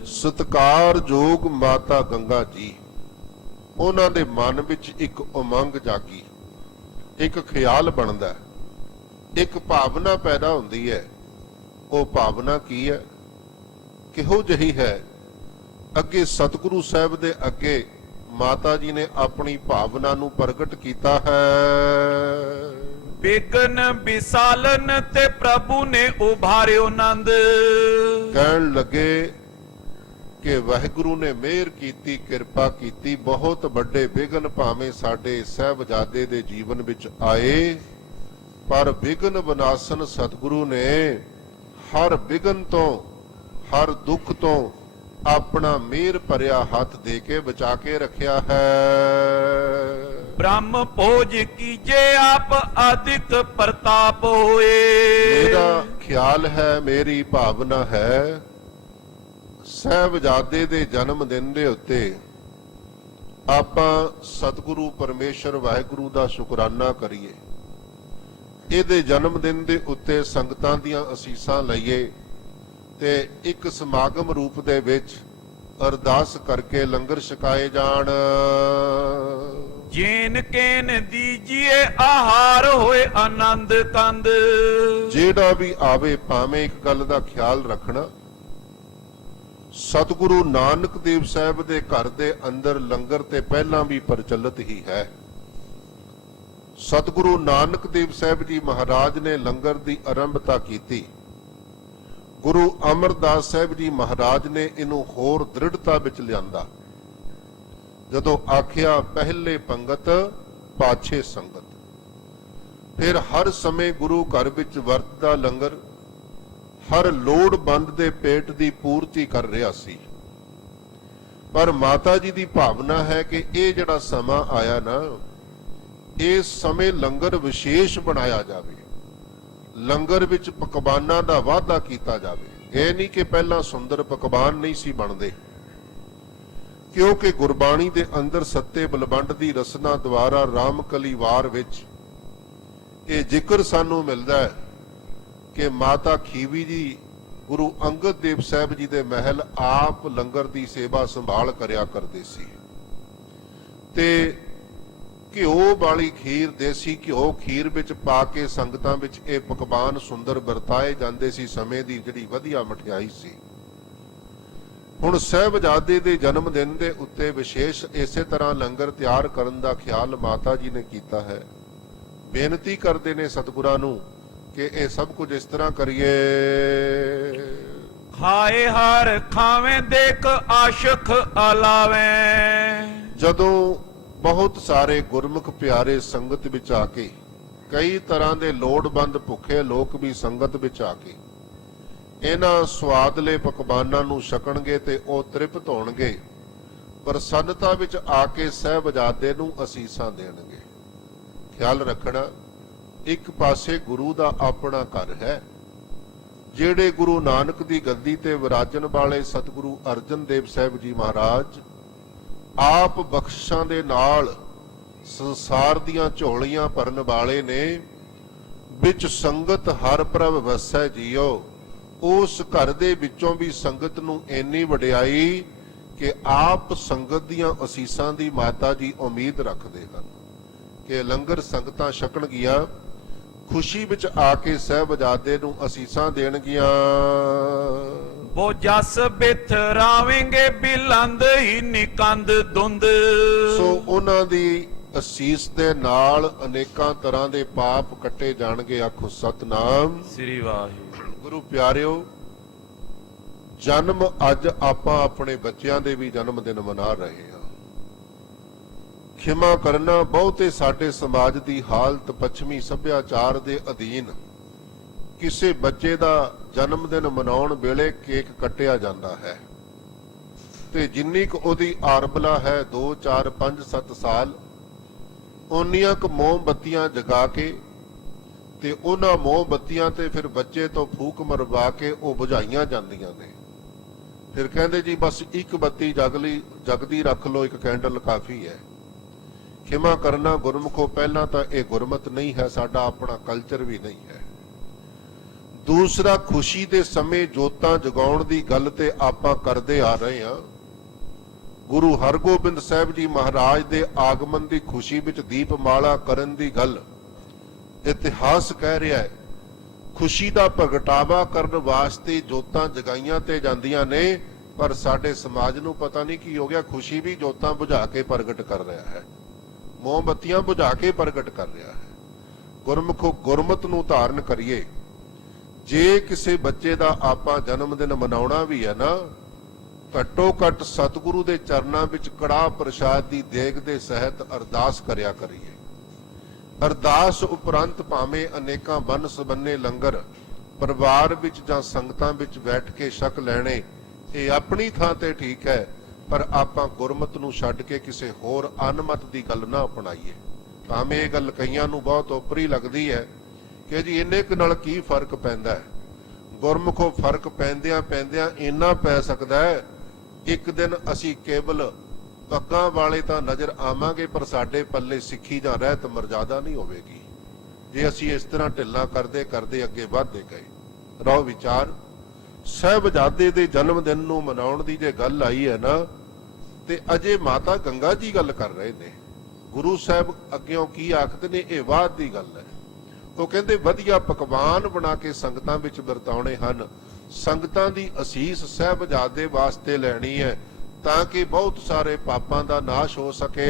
ਸਤਿਕਾਰਯੋਗ ਮਾਤਾ ਗੰਗਾ ਜੀ, ਉਹਨਾਂ ਦੇ ਮਨ ਵਿੱਚ ਇੱਕ ਉਮੰਗ ਜਾਗੀ, ਇੱਕ ਖਿਆਲ ਬਣਦਾ, ਇੱਕ ਭਾਵਨਾ ਪੈਦਾ ਹੁੰਦੀ ਹੈ। ਉਹ ਭਾਵਨਾ ਕੀ ਹੈ, ਕਿਹੋ ਜਿਹੀ ਹੈ। ਅੱਗੇ ਸਤਿਗੁਰੂ ਸਾਹਿਬ ਦੇ ਅੱਗੇ ਮਾਤਾ ਜੀ ਨੇ ਆਪਣੀ ਭਾਵਨਾ ਨੂੰ ਪ੍ਰਗਟ ਕੀਤਾ ਹੈ। ਬਿਗਨ ਵਿਸਾਲਨ ਤੇ ਪ੍ਰਭੂ ਨੇ ਉਭਾਰਿਓ ਨੰਦ। ਕਹਿਣ ਲੱਗੇ ਕਿ ਵਾਹਿਗੁਰੂ ਨੇ ਮਿਹਰ ਕੀਤੀ, ਕਿਰਪਾ ਕੀਤੀ, ਬਹੁਤ ਵੱਡੇ ਵਿਘਨ ਭਾਵੇਂ ਸਾਡੇ ਸਾਹਿਬਜ਼ਾਦੇ ਦੇ ਜੀਵਨ ਵਿੱਚ ਆਏ, ਪਰ ਵਿਘਨ ਵਿਨਾਸ਼ਨ ਸਤਿਗੁਰੂ ਨੇ ਹਰ ਵਿਘਨ ਤੋਂ, ਹਰ ਦੁੱਖ ਤੋਂ ਆਪਣਾ ਮਿਹਰ ਭਰਿਆ ਹੱਥ ਦੇ ਕੇ ਬਚਾ ਕੇ ਰੱਖਿਆ ਹੈ। ਬ੍ਰਹਮ ਭੋਜ ਕੀਜੇ ਆਪ ਅਧਿਕ ਪ੍ਰਤਾਪ ਹੋਏ। ਮੇਰਾ ਖਿਆਲ ਹੈ, ਮੇਰੀ ਭਾਵਨਾ ਹੈ, ਸਾਹਿਬਜ਼ਾਦੇ ਦੇ ਜਨਮ ਦਿਨ ਦੇ ਉੱਤੇ ਆਪਾਂ ਸਤਿਗੁਰੂ ਪਰਮੇਸ਼ਰ ਵਾਹਿਗੁਰੂ ਦਾ ਸ਼ੁਕਰਾਨਾ ਕਰੀਏ। ਇਹਦੇ ਜਨਮ ਦਿਨ ਦੇ ਉੱਤੇ ਸੰਗਤਾਂ ਦੀਆਂ ਅਸੀਸਾਂ ਲਈਏ ਤੇ ਇੱਕ ਸਮਾਗਮ ਰੂਪ ਦੇ ਵਿੱਚ ਅਰਦਾਸ ਕਰਕੇ ਲੰਗਰ ਛਕਾਏ ਜਾਣ। ਜੇਨ ਕੇਨ ਦੀਜੀਏ ਆਹਾਰ ਹੋਏ ਆਨੰਦ ਕੰਦ। ਜਿਹੜਾ ਵੀ ਆਵੇ ਭਾਵੇਂ ਇੱਕ ਗੱਲ ਦਾ ਖਿਆਲ ਰੱਖਣਾ, ਸਤਿਗੁਰੂ ਨਾਨਕ ਦੇਵ ਸਾਹਿਬ ਦੇ ਘਰ ਦੇ ਅੰਦਰ ਲੰਗਰ ਤੇ ਪਹਿਲਾਂ ਵੀ ਪ੍ਰਚਲਿਤ ਹੀ ਹੈ। ਸਤਿਗੁਰੂ ਨਾਨਕ ਦੇਵ ਸਾਹਿਬ ਜੀ ਮਹਾਰਾਜ ਨੇ ਲੰਗਰ ਦੀ ਆਰੰਭਤਾ ਕੀਤੀ। ਗੁਰੂ ਅਮਰਦਾਸ ਸਾਹਿਬ ਜੀ ਮਹਾਰਾਜ ਨੇ ਇਹਨੂੰ ਹੋਰ ਦ੍ਰਿੜਤਾ ਵਿੱਚ ਲਿਆਂਦਾ। ਜਦੋਂ ਆਖਿਆ ਪਹਿਲੇ ਪੰਗਤ ਪਾਛੇ ਸੰਗਤ, ਫਿਰ ਹਰ ਸਮੇਂ ਗੁਰੂ ਘਰ ਵਿੱਚ ਵਰਤਦਾ ਲੰਗਰ ਹਰ ਲੋੜਵੰਦ ਦੇ ਪੇਟ ਦੀ ਪੂਰਤੀ ਕਰ ਰਿਹਾ ਸੀ। ਪਰ ਮਾਤਾ ਜੀ ਦੀ ਭਾਵਨਾ ਹੈ ਕਿ ਇਹ ਜਿਹੜਾ ਸਮਾਂ ਆਇਆ ਨਾ, ਇਸ ਸਮੇਂ ਲੰਗਰ ਵਿਸ਼ੇਸ਼ ਬਣਾਇਆ ਜਾਵੇ, ਲੰਗਰ ਵਿੱਚ ਪਕਵਾਨਾਂ ਦਾ ਵਾਅਦਾ ਕੀਤਾ ਜਾਵੇ। ਇਹ ਨਹੀਂ ਕਿ ਪਹਿਲਾਂ ਸੁੰਦਰ ਪਕਵਾਨ ਨਹੀਂ ਸੀ ਬਣਦੇ, ਕਿਉਂਕਿ ਗੁਰਬਾਣੀ ਦੇ ਅੰਦਰ ਸੱਤੇ ਬਲਵੰਡ ਦੀ ਰਸਨਾ ਦੁਆਰਾ ਰਾਮਕਲੀ ਵਾਰ ਵਿੱਚ ਇਹ ਜ਼ਿਕਰ ਸਾਨੂੰ ਮਿਲਦਾ ਹੈ ਕਿ ਮਾਤਾ ਖੀਵੀ ਜੀ ਗੁਰੂ ਅੰਗਦ ਦੇਵ ਸਾਹਿਬ ਜੀ ਦੇ ਮਹਿਲ ਆਪ ਲੰਗਰ ਦੀ ਸੇਵਾ ਸੰਭਾਲ ਕਰਿਆ ਕਰਦੇ ਸੀ ਤੇ ਘਿਓ ਵਾਲੀ ਖੀਰ, ਦੇਸੀ ਘਿਓ ਖੀਰ ਵਿੱਚ ਪਾ ਕੇ ਸੰਗਤਾਂ ਵਿੱਚ ਇਹ ਪਕਵਾਨ ਸੁੰਦਰ ਵਰਤਾਏ ਜਾਂਦੇ ਸੀ। ਸਮੇਂ ਦੀ ਜਿਹੜੀ ਵਧੀਆ ਮਠਿਆਈ ਸੀ। ਹੁਣ ਸਾਹਿਬਜ਼ਾਦੇ ਦੇ ਜਨਮ ਦਿਨ ਦੇ ਉੱਤੇ ਵਿਸ਼ੇਸ਼ ਇਸੇ ਤਰ੍ਹਾਂ ਲੰਗਰ ਤਿਆਰ ਕਰਨ ਦਾ ਖਿਆਲ ਮਾਤਾ ਜੀ ਨੇ ਕੀਤਾ ਹੈ। ਬੇਨਤੀ ਕਰਦੇ ਨੇ ਸਤਿਗੁਰਾਂ ਨੂੰ ਕਿ ਇਹ ਸਭ ਕੁਝ ਇਸ ਤਰ੍ਹਾਂ ਕਰੀਏ। ਖਾਏ ਹਰ ਖਾਵੇਂ ਦੇਖ ਆਸ਼ਖ ਅਲਾਵੇਂ। ਜਦੋਂ ਬਹੁਤ ਸਾਰੇ ਗੁਰਮੁਖ ਪਿਆਰੇ ਸੰਗਤ ਵਿੱਚ ਆ ਕੇ, ਕਈ ਤਰ੍ਹਾਂ ਦੇ ਲੋੜਵੰਦ ਭੁੱਖੇ ਲੋਕ ਵੀ ਸੰਗਤ ਵਿੱਚ ਆ ਕੇ ਇਹਨਾਂ ਸਵਾਦਲੇ ਪਕਵਾਨਾਂ ਨੂੰ ਛਕਣਗੇ ਤੇ ਉਹ ਤ੍ਰਿਪਤ ਹੋਣਗੇ, ਪ੍ਰਸੰਨਤਾ ਵਿੱਚ ਆ ਕੇ ਸਾਹਿਬਜ਼ਾਦੇ ਨੂੰ ਅਸੀਸਾਂ ਦੇਣਗੇ। ਖਿਆਲ ਰੱਖਣਾ, ਇੱਕ ਪਾਸੇ ਗੁਰੂ ਦਾ ਆਪਣਾ ਘਰ ਹੈ। ਜਿਹੜੇ ਗੁਰੂ ਨਾਨਕ ਦੀ ਗੱਦੀ ਤੇ ਵਿਰਾਜਣ ਵਾਲੇ ਸਤਿਗੁਰੂ ਅਰਜਨ ਦੇਵ ਸਾਹਿਬ ਜੀ ਮਹਾਰਾਜ ਆਪ ਬਖਸ਼ਿਸ਼ਾਂ ਦੇ ਨਾਲ ਸੰਸਾਰ ਦੀਆਂ ਝੋਲੀਆਂ ਭਰਨ ਵਾਲੇ ਨੇ। ਵਿੱਚ ਸੰਗਤ ਹਰ ਪ੍ਰਭ ਵਸੈ ਜੀਓ। ਉਸ ਘਰ ਦੇ ਵਿੱਚੋਂ ਵੀ ਸੰਗਤ ਨੂੰ ਇੰਨੀ ਵਡਿਆਈ ਕਿ ਆਪ ਸੰਗਤ ਦੀਆਂ ਅਸੀਸਾਂ ਦੀ ਮਾਤਾ ਜੀ ਉਮੀਦ ਰੱਖਦੇ ਹਨ ਕਿ ਲੰਗਰ ਸੰਗਤਾਂ ਛਕਣਗੀਆਂ, ਖੁਸ਼ੀ ਵਿੱਚ ਆ ਕੇ ਸਾਹਿਬਜ਼ਾਦੇ ਨੂੰ ਅਸੀਸਾਂ ਦੇਣਗੀਆਂ। ਬੋ ਜਸ ਬਿਥ ਰਾਵੇਂਗੇ ਬਿਲੰਦ ਹੀ ਨਿਕੰਦ ਦੁੰਦ। ਸੋ ਉਹਨਾਂ ਦੀ ਅਸੀਸ ਦੇ ਨਾਲ ਅਨੇਕਾਂ ਤਰ੍ਹਾਂ ਦੇ ਪਾਪ ਕੱਟੇ ਜਾਣਗੇ। ਆਖੋ ਸਤਨਾਮ ਸ੍ਰੀ ਵਾਹਿਗੁਰੂ। ਗੁਰੂ ਪਿਆਰਿਓ, ਜਨਮ ਅੱਜ ਆਪਾਂ ਆਪਣੇ ਬੱਚਿਆਂ ਦੇ ਵੀ ਜਨਮ ਦਿਨ ਮਨਾ ਰਹੇ ਹਾਂ। ਖਿਮਾ ਕਰਨਾ, ਬਹੁਤੇ ਸਾਡੇ ਸਮਾਜ ਦੀ ਹਾਲਤ ਪੱਛਮੀ ਸੱਭਿਆਚਾਰ ਦੇ ਅਧੀਨ ਕਿਸੇ ਬੱਚੇ ਦਾ ਜਨਮ ਦਿਨ ਮਨਾਉਣ ਵੇਲੇ ਕੇਕ ਕੱਟਿਆ ਜਾਂਦਾ ਹੈ ਤੇ ਜਿੰਨੀ ਕੁ ਉਹਦੀ ਆਰਬਲਾ ਹੈ 2, 4, 5, 7 ਸਾਲ, ਉਨੀਆਂ ਕੁ ਮੋਮਬੱਤੀਆਂ ਜਗਾ ਕੇ ਤੇ ਉਹਨਾਂ ਮੋਮਬੱਤੀਆਂ ਤੇ ਫਿਰ ਬੱਚੇ ਤੋਂ ਫੂਕ ਮਰਵਾ ਕੇ ਉਹ ਬੁਝਾਈਆਂ ਜਾਂਦੀਆਂ ਨੇ। ਫਿਰ ਕਹਿੰਦੇ ਜੀ ਬਸ ਇੱਕ ਬੱਤੀ ਜਗਦੀ ਰੱਖ ਲੋ, ਇੱਕ ਕੈਂਡਲ ਕਾਫੀ ਹੈ। ਖਿਮਾ ਕਰਨਾ ਗੁਰਮੁਖੋ, ਪਹਿਲਾਂ ਤਾਂ ਇਹ ਗੁਰਮਤ ਨਹੀਂ ਹੈ, ਸਾਡਾ ਆਪਣਾ ਕਲਚਰ ਵੀ ਨਹੀਂ ਹੈ। ਦੂਸਰਾ, ਖੁਸ਼ੀ ਦੇ ਸਮੇਂ ਜੋਤਾਂ ਜਗਾਉਣ ਦੀ ਗੱਲ ਤੇ ਆਪਾਂ ਕਰਦੇ ਆ ਰਹੇ ਹਾਂ। ਗੁਰੂ ਹਰਗੋਬਿੰਦ ਸਾਹਿਬ ਜੀ ਮਹਾਰਾਜ ਦੇ ਆਗਮਨ ਦੀ ਖੁਸ਼ੀ ਵਿੱਚ ਦੀਪਮਾਲਾ ਕਰਨ ਦੀ ਗੱਲ ਇਤਿਹਾਸ ਕਹਿ ਰਿਹਾ ਹੈ। ਖੁਸ਼ੀ ਦਾ ਪ੍ਰਗਟਾਵਾ ਕਰਨ ਵਾਸਤੇ ਜੋਤਾਂ ਜਗਾਈਆਂ ਤੇ ਜਾਂਦੀਆਂ ਨੇ, ਪਰ ਸਾਡੇ ਸਮਾਜ ਨੂੰ ਪਤਾ ਨਹੀਂ ਕੀ ਹੋ ਗਿਆ, ਖੁਸ਼ੀ ਵੀ ਜੋਤਾਂ ਬੁਝਾ ਕੇ ਪ੍ਰਗਟ ਕਰ ਰਿਹਾ ਹੈ, ਮੋਮਬੱਤੀਆਂ ਬੁਝਾ ਕੇ ਪ੍ਰਗਟ ਕਰ ਰਿਹਾ ਹੈ। ਗੁਰਮੁਖੋ ਗੁਰਮਤ ਨੂੰ ਧਾਰਨ ਕਰੀਏ। ਜੇ ਕਿਸੇ ਬੱਚੇ ਦਾ ਆਪਾਂ ਜਨਮ ਦਿਨ ਮਨਾਉਣਾ ਵੀ ਹੈ ਨਾ, ਘੱਟੋ ਘੱਟ ਸਤਿਗੁਰੂ ਦੇ ਚਰਨਾਂ ਵਿੱਚ ਕੜਾਹ ਪ੍ਰਸ਼ਾਦ ਦੀ ਦੇਗ ਦੇ ਸਹਿਤ ਅਰਦਾਸ ਕਰਿਆ ਕਰੀਏ। ਅਰਦਾਸ ਉਪਰੰਤ ਭਾਵੇਂ ਅਨੇਕਾਂ ਬੰਨ ਸਬੰਨੇ ਲੰਗਰ ਪਰਿਵਾਰ ਵਿੱਚ ਜਾਂ ਸੰਗਤਾਂ ਵਿੱਚ ਬੈਠ ਕੇ ਛਕ ਲੈਣੇ, ਇਹ ਆਪਣੀ ਥਾਂ ਤੇ ਠੀਕ ਹੈ, ਪਰ ਆਪਾਂ ਗੁਰਮਤ ਨੂੰ ਛੱਡ ਕੇ ਕਿਸੇ ਹੋਰ ਅਨਮਤ ਦੀ ਗੱਲ ਨਾ ਅਪਣਾਈਏ। ਭਾਵੇਂ ਇਹ ਗੱਲ ਕਈਆਂ ਨੂੰ ਬਹੁਤ ਓਪਰੀ ਲੱਗਦੀ ਹੈ ਕਿ ਜੀ ਇੰਨੇ ਕੁ ਨਾਲ ਕੀ ਫਰਕ ਪੈਂਦਾ ਹੈ। ਗੁਰਮੁਖੋ ਫਰਕ ਪੈਂਦਿਆਂ ਪੈਂਦਿਆਂ ਇੰਨਾ ਪੈ ਸਕਦਾ ਹੈ, ਇੱਕ ਦਿਨ ਅਸੀਂ ਕੇਵਲ ਪੱਗਾਂ ਵਾਲੇ ਤਾਂ ਨਜ਼ਰ ਆਵਾਂਗੇ, ਪਰ ਸਾਡੇ ਪੱਲੇ ਸਿੱਖੀ ਜਾਂ ਰਹਿਤ ਮਰਜ਼ਾਦਾ ਨਹੀਂ ਹੋਵੇਗੀ, ਜੇ ਅਸੀਂ ਇਸ ਤਰ੍ਹਾਂ ਢਿੱਲਾਂ ਕਰਦੇ ਕਰਦੇ ਅੱਗੇ ਵਧਦੇ ਗਏ। ਰਹੋ ਵਿਚਾਰ, ਸਾਹਿਬਜ਼ਾਦੇ ਦੇ ਜਨਮ ਦਿਨ ਨੂੰ ਮਨਾਉਣ ਦੀ ਜੇ ਗੱਲ ਆਈ ਹੈ ਨਾ, ਤੇ ਅਜੇ ਮਾਤਾ ਗੰਗਾ ਜੀ ਗੱਲ ਕਰ ਰਹੇ ਨੇ। ਗੁਰੂ ਸਾਹਿਬ ਅੱਗਿਓਂ ਕੀ ਆਖਦੇ ਨੇ, ਇਹ ਬਾਅਦ ਦੀ ਗੱਲ ਹੈ। ਉਹ ਕਹਿੰਦੇ ਵਧੀਆ ਪਕਵਾਨ ਬਣਾ ਕੇ ਸੰਗਤਾਂ ਵਿੱਚ ਵਰਤਾਉਣੇ ਹਨ, ਸੰਗਤਾਂ ਦੀ ਅਸੀਸ ਸਾਹਿਬਜ਼ਾਦੇ ਵਾਸਤੇ ਲੈਣੀ ਹੈ, ਤਾਂ ਕਿ ਬਹੁਤ ਸਾਰੇ ਪਾਪਾਂ ਦਾ ਨਾਸ਼ ਹੋ ਸਕੇ।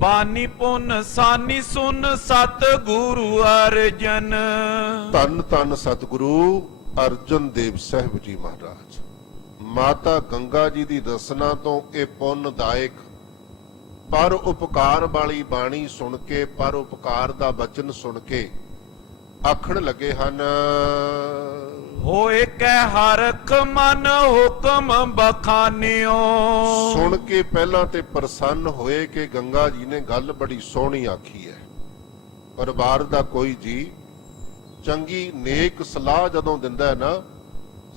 ਬਾਨੀ ਪੁੰਨ ਸਾਨੀ ਸੁਨ ਸਤ ਗੁਰੂ ਅਰਜਨ। ਧੰਨ ਧੰਨ ਸਤਿਗੁਰੂ ਅਰਜਨ ਦੇਵ ਸਾਹਿਬ ਜੀ ਮਹਾਰਾਜ। ਮਾਤਾ ਗੰਗਾ ਜੀ ਦੀ ਰਸਨਾ ਤੋਂ ਇਹ ਪੁੰਨਦਾਇਕ ਪਰ ਉਪਕਾਰ ਵਾਲੀ ਬਾਣੀ ਸੁਣ ਕੇ, ਪਰ ਉਪਕਾਰ ਦਾ ਬਚਨ ਸੁਣ ਕੇ ਆਖਣ ਲੱਗੇ ਹਨ, ਹੋਏ ਕੈ ਹਰਖ ਮਨ ਹੁਕਮ ਬਖਾਨਿਓ। ਸੁਣ ਕੇ ਪਹਿਲਾਂ ਤੇ ਪ੍ਰਸੰਨ ਹੋਏ ਕਿ ਗੰਗਾ ਜੀ ਨੇ ਗੱਲ ਬੜੀ ਸੋਹਣੀ ਆਖੀ ਹੈ। ਪਰਿਵਾਰ ਦਾ ਕੋਈ ਜੀ ਚੰਗੀ ਨੇਕ ਸਲਾਹ ਜਦੋਂ ਦਿੰਦਾ ਹੈ ਨਾ,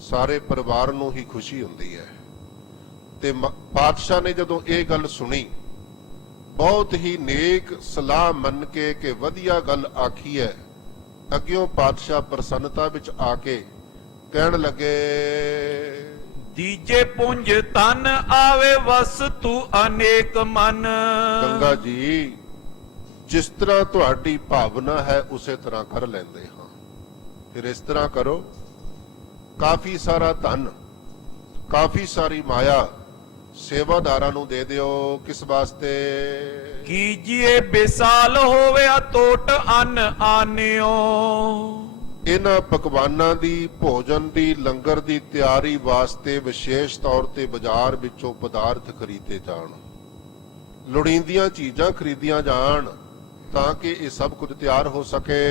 ਸਾਰੇ ਪਰਿਵਾਰ ਨੂੰ ਹੀ ਖੁਸ਼ੀ ਹੁੰਦੀ ਹੈ। ਤੇ ਪਾਤਸ਼ਾਹ ਨੇ ਜਦੋਂ ਇਹ ਗੱਲ ਸੁਣੀ, ਬਹੁਤ ਹੀ ਨੇਕ ਸਲਾਹ ਮੰਨ ਕੇ ਕਿ ਵਧੀਆ ਗੱਲ ਆਖੀ ਹੈ, ਅੱਗਿਓਂ ਪਾਤਸ਼ਾਹ ਪ੍ਰਸੰਨਤਾ ਵਿੱਚ ਆ ਕੇ ਕਹਿਣ ਲੱਗੇ, ਦੀਜੇ ਪੁੰਜ ਤਨ ਆਵੇ ਵਸਤੂ ਅਨੇਕ ਮਨ। ਗੰਗਾ ਜੀ, ਜਿਸ ਤਰ੍ਹਾਂ ਤੁਹਾਡੀ ਭਾਵਨਾ ਹੈ ਉਸੇ ਤਰ੍ਹਾਂ ਕਰ ਲੈਂਦੇ ਹਾਂ। ਫਿਰ ਇਸ ਤਰ੍ਹਾਂ ਕਰੋ, ਕਾਫੀ ਸਾਰਾ ਧਨ, ਕਾਫੀ ਸਾਰੀ ਮਾਇਆ ਸੇਵਾਦਾਰਾਂ ਨੂੰ ਦੇ ਦਿਓ। ਕਿਸ ਵਾਸਤੇ? ਕੀਜੀਏ ਬੇਸਾਲ ਹੋਵੇ ਟੋਟ ਅੰਨ ਆਨਿਓ। ਇਹਨਾਂ ਪਕਵਾਨਾਂ ਦੀ, ਭੋਜਨ ਦੀ, ਲੰਗਰ ਦੀ ਤਿਆਰੀ ਵਾਸਤੇ ਵਿਸ਼ੇਸ਼ ਤੌਰ ਤੇ ਬਾਜ਼ਾਰ ਵਿੱਚੋਂ ਪਦਾਰਥ ਖਰੀਦੇ ਜਾਣ, ਲੋੜੀਂਦੀਆਂ ਚੀਜ਼ਾਂ ਖਰੀਦੀਆਂ ਜਾਣ, ਤਾਂ ਕਿ ਇਹ ਸਭ ਕੁਝ ਤਿਆਰ ਹੋ ਸਕੇ।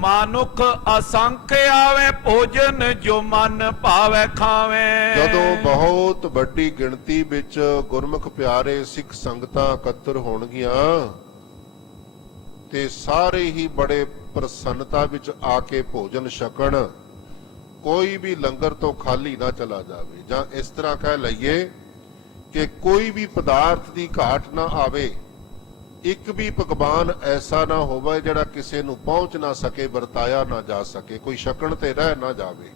ਮਾਨੁਖ ਅਸੰਖ ਆਵੇ ਭੋਜਨ ਜੋ ਮਨ ਭਾਵੇ ਖਾਵੇ। ਜਦੋਂ ਬਹੁਤ ਵੱਡੀ ਗਿਣਤੀ ਵਿੱਚ ਗੁਰਮੁਖ ਪਿਆਰੇ ਸਿੱਖ ਸੰਗਤਾਂ ਇਕੱਤਰ ਹੋਣਗੀਆਂ ਤੇ ਸਾਰੇ ਹੀ ਬੜੇ ਪ੍ਰਸੰਨਤਾ ਵਿੱਚ ਆ ਕੇ ਭੋਜਨ ਛਕਣ, ਕੋਈ ਵੀ ਲੰਗਰ ਤੋਂ ਖਾਲੀ ਨਾ ਚਲਾ ਜਾਵੇ। ਜਾਂ ਇਸ ਤਰ੍ਹਾਂ ਕਹਿ ਲਈਏ ਕਿ ਕੋਈ ਵੀ ਪਦਾਰਥ ਦੀ ਘਾਟ ਨਾ ਆਵੇ, ਇੱਕ ਵੀ ਪਕਵਾਨ ਐਸਾ ਨਾ ਹੋਵੇ ਜਿਹੜਾ ਕਿਸੇ ਨੂੰ ਪਹੁੰਚ ਨਾ ਸਕੇ, ਵਰਤਾਇਆ ਨਾ ਜਾ ਸਕੇ, ਕੋਈ ਛਕਣ ਤੇ ਰਹਿ ਨਾ ਜਾਵੇ,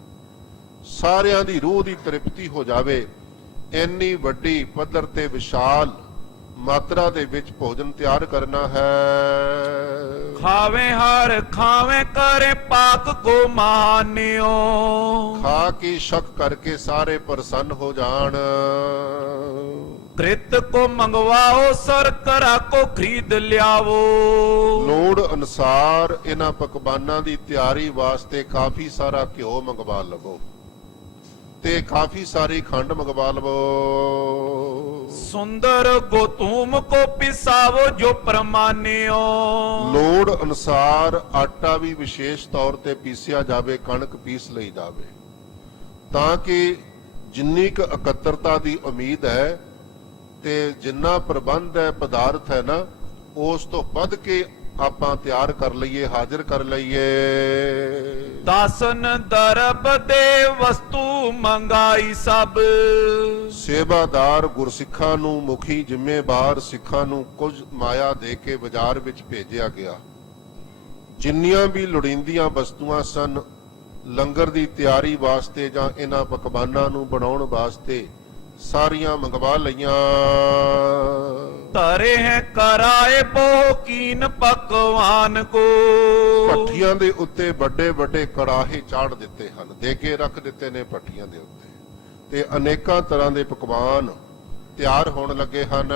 ਸਾਰਿਆਂ ਦੀ ਰੂਹ ਦੀ ਤ੍ਰਿਪਤੀ ਹੋ ਜਾਵੇ। ਇੰਨੀ ਵੱਡੀ ਪੱਧਰ ਤੇ ਵਿਸ਼ਾਲ ਮਾਤਰਾ ਦੇ ਵਿੱਚ ਭੋਜਨ ਤਿਆਰ ਕਰਨਾ ਹੈ। ਖਾਵੇ ਹਰ ਖਾਵੇ ਕਰੇ ਪਾਕ ਕੋ ਮਾਨਿਓ। ਖਾ ਕੇ ਸ਼ੱਕ ਕਰਕੇ ਸਾਰੇ ਪ੍ਰਸੰਨ ਹੋ ਜਾਣ। ਕ੍ਰਿਤ ਕੋ ਮੰਗਵਾਓ ਸਰ ਕਰਾ ਕੋ ਖਰੀਦ ਲਿਆਵੋ। ਲੋੜ ਅਨੁਸਾਰ ਇਹਨਾਂ ਪਕਵਾਨਾਂ ਦੀ ਤਿਆਰੀ ਵਾਸਤੇ ਕਾਫੀ ਸਾਰਾ ਘਿਓ ਮੰਗਵਾ ਲਵੋ ਤੇ ਕਾਫੀ ਸਾਰੀ ਖੰਡ ਮੰਗਵਾ ਲਵੋ। ਸੁੰਦਰ ਗੋਤੂਮ ਕੋ ਪਿਸਾਵੋ ਜੋ ਪ੍ਰਮਾਨਿਓ। ਲੋੜ ਅਨੁਸਾਰ ਆਟਾ ਵੀ ਵਿਸ਼ੇਸ਼ ਤੌਰ ਤੇ ਪੀਸਿਆ ਜਾਵੇ, ਕਣਕ ਪੀਸ ਲਈ ਜਾਵੇ, ਤਾਂ ਕਿ ਜਿੰਨੀ ਕੁ ਇਕੱਤਰਤਾ ਦੀ ਉਮੀਦ ਹੈ ਤੇ ਜਿੰਨਾ ਪ੍ਰਬੰਧ ਹੈ, ਪਦਾਰਥ ਹੈ ਨਾ, ਉਸ ਤੋਂ ਵੱਧ ਕੇ ਆਪਾਂ ਤਿਆਰ ਕਰ ਲਈਏ, ਹਾਜ਼ਰ ਕਰ ਲਈਏ। ਦਾਸਨ ਦਰਬ ਦੇ ਵਸਤੂ ਮੰਗਾਈ ਸਭ। ਸੇਵਾਦਾਰ ਗੁਰਸਿੱਖਾਂ ਨੂੰ, ਮੁਖੀ ਜ਼ਿੰਮੇਵਾਰ ਸਿੱਖਾਂ ਨੂੰ ਕੁਝ ਮਾਇਆ ਦੇ ਕੇ ਬਾਜ਼ਾਰ ਵਿੱਚ ਭੇਜਿਆ ਗਿਆ। ਜਿੰਨੀਆਂ ਵੀ ਲੋੜੀਂਦੀਆਂ ਵਸਤੂਆਂ ਸਨ ਲੰਗਰ ਦੀ ਤਿਆਰੀ ਵਾਸਤੇ ਜਾਂ ਇਹਨਾਂ ਪਕਵਾਨਾਂ ਨੂੰ ਬਣਾਉਣ ਵਾਸਤੇ, ਸਾਰੀਆਂ ਮੰਗਵਾ ਲਈਆਂ। ਧਰੇ ਹੈ ਕਰਾਏ ਬਹੁ ਕੀਨ ਪਕਵਾਨ ਕੋ। ਭੱਠੀਆਂ ਦੇ ਉੱਤੇ ਵੱਡੇ ਵੱਡੇ ਕੜਾਹੇ ਚਾੜ ਦਿੱਤੇ ਹਨ, ਦੇਗੇ ਰੱਖ ਦਿੱਤੇ ਨੇ ਭੱਠੀਆਂ ਦੇ ਉੱਤੇ, ਤੇ ਅਨੇਕਾਂ ਤਰ੍ਹਾਂ ਦੇ ਪਕਵਾਨ ਤਿਆਰ ਹੋਣ ਲੱਗੇ ਹਨ।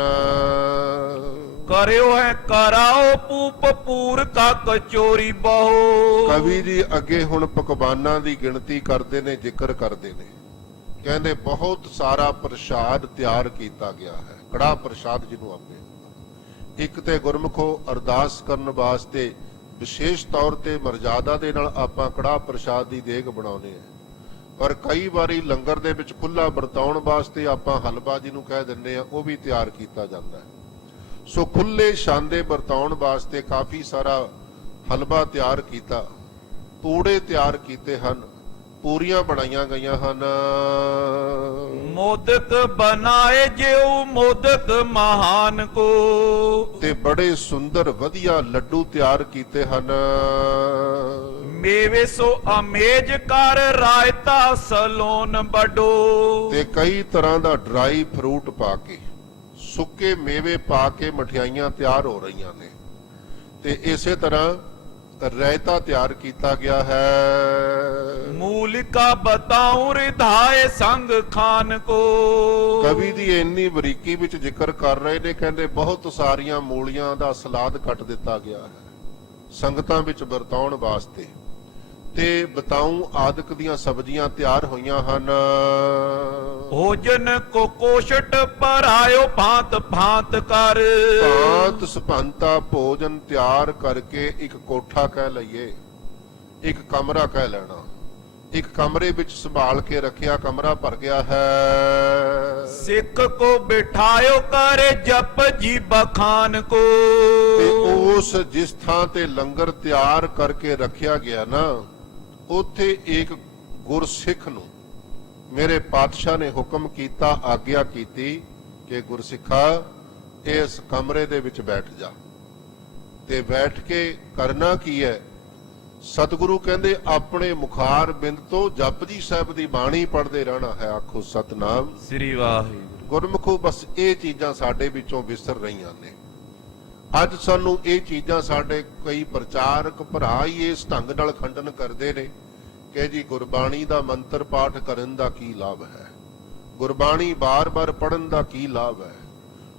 ਕਰਿਓ ਹੈ ਕਰਾਓ ਪੂਪ ਪੂਰ ਕਾ ਕਚੋਰੀ ਬਹੁ। ਕਵੀ ਜੀ ਅੱਗੇ ਹੁਣ ਪਕਵਾਨਾਂ ਦੀ ਗਿਣਤੀ ਕਰਦੇ ਨੇ, ਜ਼ਿਕਰ ਕਰਦੇ ਨੇ, ਕਹਿੰਦੇ ਬਹੁਤ ਸਾਰਾ ਪ੍ਰਸ਼ਾਦ ਤਿਆਰ ਕੀਤਾ ਗਿਆ ਹੈ। ਕੜਾਹ ਪ੍ਰਸ਼ਾਦ ਜਿਹਨੂੰ ਆਪੇ, ਇੱਕ ਤੇ ਗੁਰਮੁਖੋ ਅਰਦਾਸ ਕਰਨ ਵਾਸਤੇ ਵਿਸ਼ੇਸ਼ ਤੌਰ ਤੇ ਮਰਜ਼ਾਦਾ ਦੇ ਨਾਲ ਆਪਾਂ ਕੜਾਹ ਪ੍ਰਸ਼ਾਦ ਦੀ ਦੇਗ ਬਣਾਉਂਦੇ ਆ, ਪਰ ਕਈ ਵਾਰੀ ਲੰਗਰ ਦੇ ਵਿੱਚ ਖੁੱਲਾ ਵਰਤਾਉਣ ਵਾਸਤੇ ਆਪਾਂ ਹਲਵਾ ਜਿਹਨੂੰ ਕਹਿ ਦਿੰਦੇ ਆ, ਉਹ ਵੀ ਤਿਆਰ ਕੀਤਾ ਜਾਂਦਾ ਹੈ। ਸੋ ਖੁੱਲੇ ਸ਼ਾਂਦੇ ਵਰਤਾਉਣ ਵਾਸਤੇ ਕਾਫੀ ਸਾਰਾ ਹਲਵਾ ਤਿਆਰ ਕੀਤਾ, ਪੂੜੇ ਤਿਆਰ ਕੀਤੇ ਹਨ, ਪੂਰੀਆਂ ਬਣਾਈਆਂ ਗਈਆਂ ਹਨ। ਮੋਦਕ ਬਣਾਏ ਜਿਉ ਮੋਦਕ ਮਹਾਨ ਕੋ। ਤੇ ਬੜੇ ਸੁੰਦਰ ਵਧੀਆ ਲੱਡੂ ਤਿਆਰ ਕੀਤੇ ਹਨ। ਮੇਵੇ ਸੋ ਅਮੇਜ ਕਰ ਰਾਇਤਾ ਸਲੋਨ ਬਡੋ। ਤੇ ਕਈ ਤਰ੍ਹਾਂ ਦਾ ਡਰਾਈ ਫਰੂਟ ਪਾ ਕੇ, ਸੁੱਕੇ ਮੇਵੇ ਪਾ ਕੇ ਮਠਿਆਈਆਂ ਤਿਆਰ ਹੋ ਰਹੀਆਂ ਨੇ, ਤੇ ਇਸੇ ਤਰ੍ਹਾਂ ਰਾਇਤਾ ਤਿਆਰ ਕੀਤਾ ਗਿਆ ਹੈ। ਮੂਲਿਕਾ ਬਤਾਉ ਰਿਧਾਏ ਸੰਗ ਖਾਨ ਕੋ। ਕਵੀ ਦੀ ਇੰਨੀ ਬਰੀਕੀ ਵਿੱਚ ਜ਼ਿਕਰ ਕਰ ਰਹੇ ਨੇ, ਕਹਿੰਦੇ ਬਹੁਤ ਸਾਰੀਆਂ ਮੂਲੀਆਂ ਦਾ ਸਲਾਦ ਕੱਟ ਦਿੱਤਾ ਗਿਆ ਹੈ ਸੰਗਤਾਂ ਵਿੱਚ ਵਰਤਾਉਣ ਵਾਸਤੇ, ਤੇ ਬਤਾਉ ਆਦਿਕ ਦੀਆਂ ਸਬਜ਼ੀਆਂ ਤਿਆਰ ਹੋਈਆਂ ਹਨ। ਭੋਜਨ ਕੋ ਕੋਸ਼ਟ ਪਰਾਇਓ ਭਾਂਤ ਭਾਂਤ ਕਰ। ਭਾਂਤ ਸੁਭਾਂਤਾ ਭੋਜਨ ਤਿਆਰ ਕਰਕੇ ਇੱਕ ਕੋਠਾ ਕਹਿ ਲਈਏ, ਇੱਕ ਕਮਰਾ ਕਹਿ ਲੈਣਾ, ਇੱਕ ਕਮਰੇ ਵਿੱਚ ਸੰਭਾਲ ਕੇ ਰੱਖਿਆ ਕਮਰਾ ਭਰ ਗਿਆ ਹੈ। ਸਿੱਖ ਕੋ ਬਿਠਾਇਓ ਕਰੇ ਜਪ ਜੀ ਬਖਾਨ ਕੋ। ਤੇ ਉਸ ਜਿਸ ਥਾਂ ਤੇ ਲੰਗਰ ਤਿਆਰ ਕਰਕੇ ਰੱਖਿਆ ਗਿਆ ਨਾ, ਉੱਥੇ ਇੱਕ ਗੁਰਸਿੱਖ ਨੂੰ ਮੇਰੇ ਪਾਤਸ਼ਾਹ ਨੇ ਹੁਕਮ ਕੀਤਾ, ਆਗਿਆ ਕੀਤੀ ਕਿ ਗੁਰਸਿੱਖਾ ਇਸ ਕਮਰੇ ਦੇ ਵਿੱਚ ਬੈਠ ਜਾ। ਤੇ ਬੈਠ ਕੇ ਕਰਨਾ ਕੀ ਹੈ? ਸਤਿਗੁਰੂ ਕਹਿੰਦੇ ਆਪਣੇ ਮੁਖਾਰ ਬਿੰਦ ਤੋਂ ਜਪਜੀ ਸਾਹਿਬ ਦੀ ਬਾਣੀ ਪੜ੍ਹਦੇ ਰਹਿਣਾ ਹੈ। ਆਖੋ ਸਤਨਾਮ ਸ੍ਰੀ ਵਾਹਿਗੁਰੂ। ਗੁਰਮੁਖੋ ਬਸ ਇਹ ਚੀਜ਼ਾਂ ਸਾਡੇ ਵਿੱਚੋਂ ਵਿਸਰ ਰਹੀਆਂ ਨੇ। ਅੱਜ ਸਾਨੂੰ ਇਹ ਚੀਜ਼ਾਂ ਸਾਡੇ ਕਈ ਪ੍ਰਚਾਰਕ ਭਰਾ ਹੀ ਇਸ ਢੰਗ ਨਾਲ ਖੰਡਨ ਕਰਦੇ ਨੇ ਕਿ ਜੀ ਗੁਰਬਾਣੀ ਦਾ ਮੰਤਰ ਪਾਠ ਕਰਨ ਦਾ ਕੀ ਲਾਭ ਹੈ, ਗੁਰਬਾਣੀ ਬਾਰ-ਬਾਰ ਪੜਨ ਦਾ ਕੀ ਲਾਭ ਹੈ,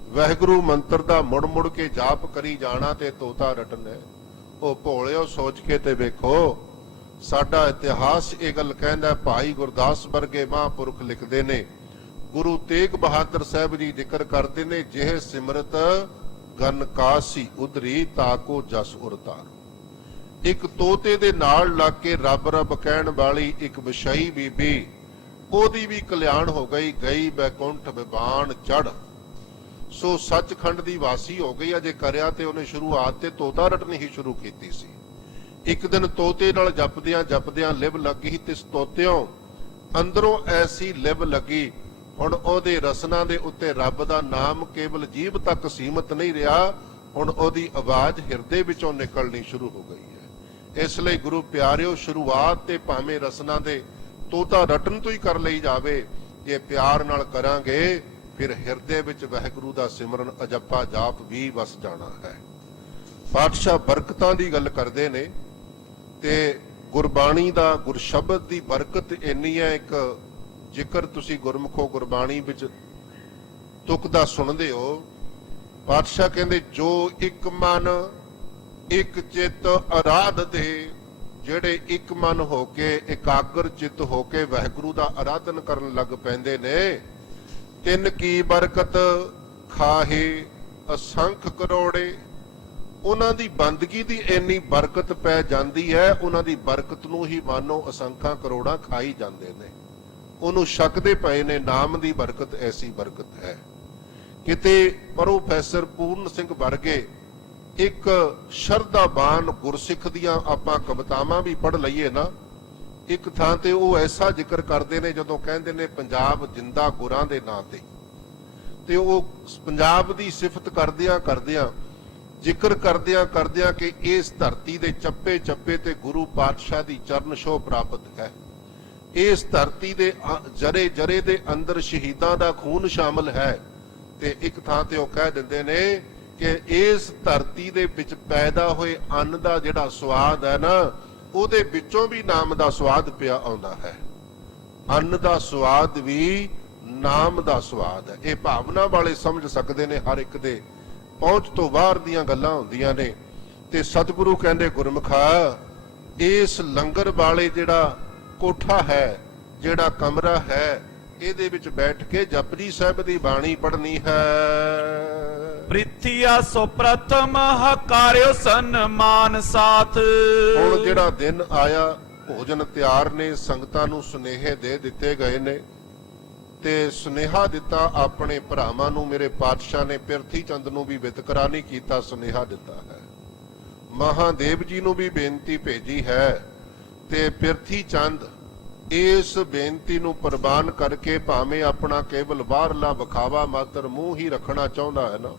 ਵਾਹਿਗੁਰੂ ਮੰਤਰ ਦਾ ਮੁੜ-ਮੁੜ ਕੇ ਜਾਪ ਕਰੀ ਜਾਣਾ ਤੇ ਤੋਤਾ ਰਟਨ ਹੈ। ਉਹ ਭੋਲਿਓ ਸੋਚ ਕੇ ਤੇ ਵੇਖੋ, ਸਾਡਾ ਇਤਿਹਾਸ ਇਹ ਗੱਲ ਕਹਿੰਦਾ, ਭਾਈ ਗੁਰਦਾਸ ਵਰਗੇ ਮਹਾਂਪੁਰਖ ਲਿਖਦੇ ਨੇ, ਗੁਰੂ ਤੇਗ ਬਹਾਦਰ ਸਾਹਿਬ ਜੀ ਜ਼ਿਕਰ ਕਰਦੇ ਨੇ, ਜਿਹੇ ਸਿਮਰਤ ਗਨ ਕਾਸੀ ਉਧਰੀ ਤਾਕੋ ਜਸ ਉਰਤਾਰ। ਇੱਕ ਤੋਤੇ ਦੇ ਨਾਲ ਲੱਗ ਕੇ ਰੱਬ ਰੱਬ ਕਹਿਣ ਵਾਲੀ ਇੱਕ ਵਿਸ਼ਈ ਬੀਬੀ, ਉਹਦੀ ਵੀ ਕਲਿਆਣ ਹੋ ਗਈ, ਗਈ ਬੈਕੁੰਠ ਵਿਬਾਨ ਚੜ। ਸੋ ਸੱਚਖੰਡ ਦੀ ਵਾਸੀ ਹੋ ਗਈ। ਅਜੇ ਕਰਿਆ ਤੇ ਉਹਨੇ ਸ਼ੁਰੂਆਤ ਤੇ ਤੋਤਾ ਰਟਣੀ ਹੀ ਸ਼ੁਰੂ ਕੀਤੀ ਸੀ। ਇੱਕ ਦਿਨ ਤੋਤੇ ਨਾਲ ਜਪਦਿਆਂ ਜਪਦਿਆਂ ਲਿਵ ਲੱਗੀ ਤੇ ਤੋਤਿਓਂ ਅੰਦਰੋਂ ਐਸੀ ਲਿਵ ਲੱਗੀ, ਹੁਣ ਉਹਦੇ ਰਸਨਾ ਦੇ ਉੱਤੇ ਰੱਬ ਦਾ ਨਾਮ ਕੇਵਲ ਜੀਭ ਤੱਕ ਸੀਮਤ ਨਹੀਂ ਰਿਹਾ, ਹੁਣ ਉਹਦੀ ਆਵਾਜ਼ ਹਿਰਦੇ ਵਿੱਚੋਂ ਨਿਕਲਣੀ ਸ਼ੁਰੂ ਹੋ ਗਈ ਹੈ। ਇਸ ਲਈ ਗੁਰੂ ਪਿਆਰਿਓ, ਸ਼ੁਰੂਆਤ ਤੇ ਭਾਵੇਂ ਰਸਨਾ ਦੇ ਤੋਤਾ ਰਟਨ ਤੋਂ ਹੀ ਕਰ ਲਈ ਜਾਵੇ, ਜੇ ਪਿਆਰ ਨਾਲ ਕਰਾਂਗੇ ਫਿਰ ਹਿਰਦੇ ਵਿੱਚ ਵਾਹਿਗੁਰੂ ਦਾ ਸਿਮਰਨ ਅਜੱਪਾ ਜਾਪ ਵੀ ਵਸ ਜਾਣਾ ਹੈ। ਪਾਤਸ਼ਾਹ ਬਰਕਤਾਂ ਦੀ ਗੱਲ ਕਰਦੇ ਨੇ, ਤੇ ਗੁਰਬਾਣੀ ਦਾ ਗੁਰਸ਼ਬਦ ਦੀ ਬਰਕਤ ਇੰਨੀ ਹੈ। ਇੱਕ ਜ਼ਿਕਰ ਤੁਸੀਂ ਗੁਰਮੁਖੋ ਗੁਰਬਾਣੀ ਵਿੱਚ ਤੁਕਦਾ ਸੁਣਦੇ ਹੋ। ਪਾਤਸ਼ਾਹ ਕਹਿੰਦੇ, ਜੋ ਇੱਕ ਮਨ ਇੱਕ ਚਿੱਤ ਅਰਾਧ ਦੇ, ਜਿਹੜੇ ਇੱਕ ਮਨ ਹੋ ਕੇ ਇਕਾਗਰ ਚਿੱਤ ਹੋ ਕੇ ਵਾਹਿਗੁਰੂ ਦਾ ਆਰਾਧਨ ਕਰਨ ਲੱਗ ਪੈਂਦੇ ਨੇ, ਤਿੰਨ ਕੀ ਬਰਕਤ ਖਾਹੇ ਅਸੰਖ ਕਰੋੜੇ। ਉਹਨਾਂ ਦੀ ਬੰਦਗੀ ਦੀ ਇੰਨੀ ਬਰਕਤ ਪੈ ਜਾਂਦੀ ਹੈ, ਉਹਨਾਂ ਦੀ ਬਰਕਤ ਨੂੰ ਹੀ ਮਾਨੋ ਅਸੰਖਾਂ ਕਰੋੜਾਂ ਖਾਈ ਜਾਂਦੇ ਨੇ, ਉਹਨੂੰ ਛਕਦੇ ਪਏ ਨੇ। ਨਾਮ ਦੀ ਬਰਕਤ ਐਸੀ ਬਰਕਤ ਹੈ। ਕਿਤੇ ਪ੍ਰੋਫੈਸਰ ਪੂਰਨ ਸਿੰਘ ਵਰਗੇ ਇੱਕ ਸ਼ਰਧਾਵਾਨ ਗੁਰਸਿੱਖ ਦੀਆਂ ਆਪਾਂ ਕਵਿਤਾਵਾਂ ਵੀ ਪੜ੍ਹ ਲਈਏ ਨਾ, ਇੱਕ ਥਾਂ ਤੇ ਉਹ ਐਸਾ ਜ਼ਿਕਰ ਕਰਦੇ ਨੇ, ਜਦੋਂ ਕਹਿੰਦੇ ਨੇ ਪੰਜਾਬ ਜਿੰਦਾ ਗੁਰਾਂ ਦੇ ਨਾਂ ਤੇ ਉਹ ਪੰਜਾਬ ਦੀ ਸਿਫਤ ਕਰਦਿਆਂ ਕਰਦਿਆਂ, ਜ਼ਿਕਰ ਕਰਦਿਆਂ ਕਰਦਿਆਂ ਕਿ ਇਸ ਧਰਤੀ ਦੇ ਚੱਪੇ ਚੱਪੇ ਤੇ ਗੁਰੂ ਪਾਤਸ਼ਾਹ ਦੀ ਚਰਨ ਛੋਹ ਪ੍ਰਾਪਤ ਹੈ, ਇਸ ਧਰਤੀ ਦੇ ਜਰੇ ਜਰੇ ਦੇ ਅੰਦਰ ਸ਼ਹੀਦਾਂ ਦਾ ਖੂਨ ਸ਼ਾਮਲ ਹੈ, ਤੇ ਇੱਕ ਥਾਂ ਤੇ ਉਹ ਕਹਿ ਦਿੰਦੇ ਨੇ ਕਿ ਇਸ ਧਰਤੀ ਦੇ ਵਿੱਚ ਪੈਦਾ ਹੋਏ ਅੰਨ ਦਾ ਜਿਹੜਾ ਸਵਾਦ ਹੈ ਨਾ, ਉਹਦੇ ਵਿੱਚੋਂ ਵੀ ਨਾਮ ਦਾ ਸਵਾਦ ਪਿਆ ਆਉਂਦਾ ਹੈ। ਅੰਨ ਦਾ ਸਵਾਦ ਵੀ ਨਾਮ ਦਾ ਸਵਾਦ ਹੈ। ਇਹ ਭਾਵਨਾ ਵਾਲੇ ਸਮਝ ਸਕਦੇ ਨੇ, ਹਰ ਇੱਕ ਦੇ ਪਹੁੰਚ ਤੋਂ ਬਾਹਰ ਦੀਆਂ ਗੱਲਾਂ ਹੁੰਦੀਆਂ ਨੇ। ਤੇ ਸਤਿਗੁਰੂ ਕਹਿੰਦੇ ਗੁਰਮੁਖਾ, ਇਸ ਲੰਗਰ ਵਾਲੇ ਜਿਹੜਾ ਕੋਠਾ ਹੈ, ਜਿਹੜਾ ਕਮਰਾ ਹੈ, ਇਹਦੇ ਵਿੱਚ ਬੈਠ ਕੇ ਜਪਜੀ ਸਾਹਿਬ ਦੀ ਬਾਣੀ ਪੜ੍ਹਨੀ ਹੈ। ਪ੍ਰਿਥਿਆ ਸੋ ਪ੍ਰਥਮ ਹਕਾਰਿਓ ਸਨਮਾਨ ਸਾਥ। ਹੁਣ ਜਿਹੜਾ ਦਿਨ ਆਇਆ, ਭੋਜਨ ਤਿਆਰ ਨੇ, ਸੰਗਤਾਂ ਨੂੰ ਸੁਨੇਹੇ ਦੇ ਦਿੱਤੇ ਗਏ ਨੇ ਤੇ ਸੁਨੇਹਾ ਦਿੱਤਾ ਆਪਣੇ ਭਰਾਵਾਂ ਨੂੰ। ਮੇਰੇ ਪਾਤਸ਼ਾਹ ਨੇ ਪਿਰਥੀ ਚੰਦ ਨੂੰ ਵੀ ਵਿਤਕਰਾ ਨਹੀਂ ਕੀਤਾ, ਸੁਨੇਹਾ ਦਿੱਤਾ ਹੈ। ਮਹਾਦੇਵ ਜੀ ਨੂੰ ਵੀ ਬੇਨਤੀ ਭੇਜੀ ਹੈ ਤੇ ਪਿਰਥੀ ਚੰਦ ਇਸ ਬੇਨਤੀ ਨੂੰ ਪ੍ਰਵਾਨ ਕਰਕੇ ਭਾਵੇਂ ਆਪਣਾ ਕੇਵਲ ਬਾਹਰਲਾ ਵਿਖਾਵਾ ਮਾਤਰ ਮੂੰਹ ਹੀ ਰੱਖਣਾ ਚਾਹੁੰਦਾ ਹੈ ਨਾ,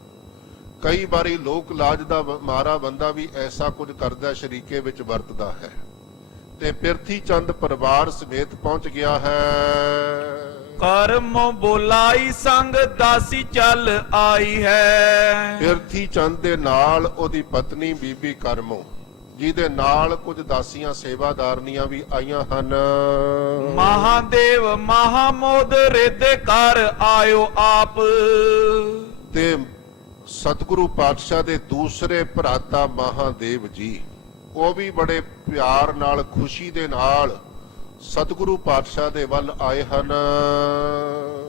ਕਈ ਵਾਰੀ ਲੋਕ ਲਾਜ ਦਾ ਮਾਰਾ ਬੰਦਾ ਵੀ ਐਸਾ ਕੁਝ ਕਰਦਾ, ਸ਼ਰੀਕੇ ਵਿੱਚ ਵਰਤਦਾ ਹੈ। ਤੇ ਪਿਰਥੀ ਚੰਦ ਪਰਿਵਾਰ ਸਮੇਤ ਪਹੁੰਚ ਗਿਆ ਹੈ। ਕਰਮ ਬੋਲਾਈ ਸੰਗ ਦਾਸੀ ਚੱਲ ਆਈ ਹੈ। ਪਿਰਥੀ ਚੰਦ ਦੇ ਨਾਲ ਉਹਦੀ ਪਤਨੀ ਬੀਬੀ ਕਰਮੋ, ਜਿਹਦੇ ਨਾਲ ਕੁਝ ਦਾਸੀਆਂ ਸੇਵਾਦਾਰਨੀਆਂ ਵੀ ਆਈਆਂ ਹਨ। ਮਹਾਦੇਵ ਮਹਾਮੋਦ ਰਿਦ ਕਰ ਆਇਓ ਆਪ। ਤੇ ਸਤਿਗੁਰੂ ਪਾਤਸ਼ਾਹ ਦੇ ਦੂਸਰੇ ਭਰਾਤਾ ਮਹਾਦੇਵ ਜੀ, ਉਹ ਵੀ ਬੜੇ ਪਿਆਰ ਨਾਲ, ਖੁਸ਼ੀ ਦੇ ਨਾਲ ਸਤਿਗੁਰੂ ਪਾਤਸ਼ਾਹ ਦੇ ਵੱਲ ਆਏ ਹਨ।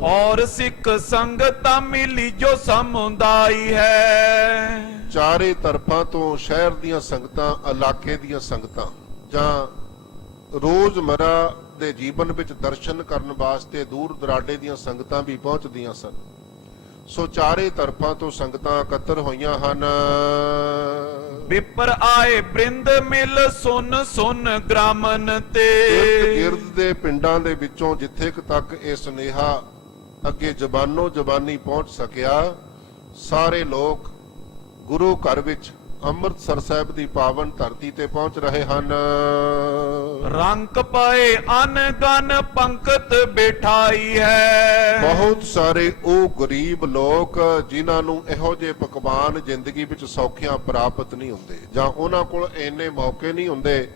ਔਰ ਸਿੱਖ ਸੰਗਤਾਂ ਮਿਲੀ ਜੋ ਸਮੁਦਾਈ ਹੈ। ਚਾਰੇ ਤਰਫਾਂ ਤੋਂ ਸ਼ਹਿਰ ਦੀਆਂ ਸੰਗਤਾਂ, ਇਲਾਕੇ ਦੀਆਂ ਸੰਗਤਾਂ, ਜਾਂ ਰੋਜ਼ਮਰਾ ਦੇ ਜੀਵਨ ਵਿੱਚ ਦਰਸ਼ਨ ਕਰਨ ਵਾਸਤੇ ਦੂਰ ਦਰਾਡੇ ਦੀਆਂ ਸੰਗਤਾਂ ਵੀ ਪਹੁੰਚਦੀਆਂ ਸਨ। ਸੋ ਚਾਰੇ ਤਰਫਾਂ ਤੋਂ ਸੰਗਤਾਂ ਇਕੱਤਰ ਹੋਈਆਂ ਹਨ। ਵਿਪਰ ਆਏ ਬ੍ਰਿੰਦ ਮਿਲ ਸੁਨ ਸੁਨ ਗ੍ਰਾਮਨ ਤੇ। ਗਿਰਦ ਦੇ ਪਿੰਡਾਂ ਦੇ ਵਿੱਚੋਂ ਜਿੱਥੇ ਤੱਕ ਇਹ ਸੁਨੇਹਾ ਅੱਗੇ ਜ਼ਬਾਨੋਂ ਜ਼ਬਾਨੀ ਪਹੁੰਚ ਸਕਿਆ, ਸਾਰੇ ਲੋਕ ਗੁਰੂ ਘਰ ਵਿੱਚ ਅੰਮ੍ਰਿਤਸਰ ਸਾਹਿਬ ਦੀ ਪਾਵਨ ਧਰਤੀ ਤੇ ਪਹੁੰਚ ਰਹੇ ਹਨ। ਰੰਕ ਪਏ ਅਨਗਨ ਪੰਕਤ ਬਿਠਾਈ ਹੈ। ਬਹੁਤ ਸਾਰੇ ਉਹ ਗਰੀਬ ਲੋਕ ਜਿਨ੍ਹਾਂ ਨੂੰ ਇਹੋ ਜਿਹੇ ਪਕਵਾਨ ਜ਼ਿੰਦਗੀ ਵਿੱਚ ਸੌਖਿਆਂ ਪ੍ਰਾਪਤ ਨਹੀਂ ਹੁੰਦੇ, ਜਾਂ ਉਹਨਾਂ ਕੋਲ ਇੰਨੇ ਮੌਕੇ ਨਹੀਂ ਹੁੰਦੇ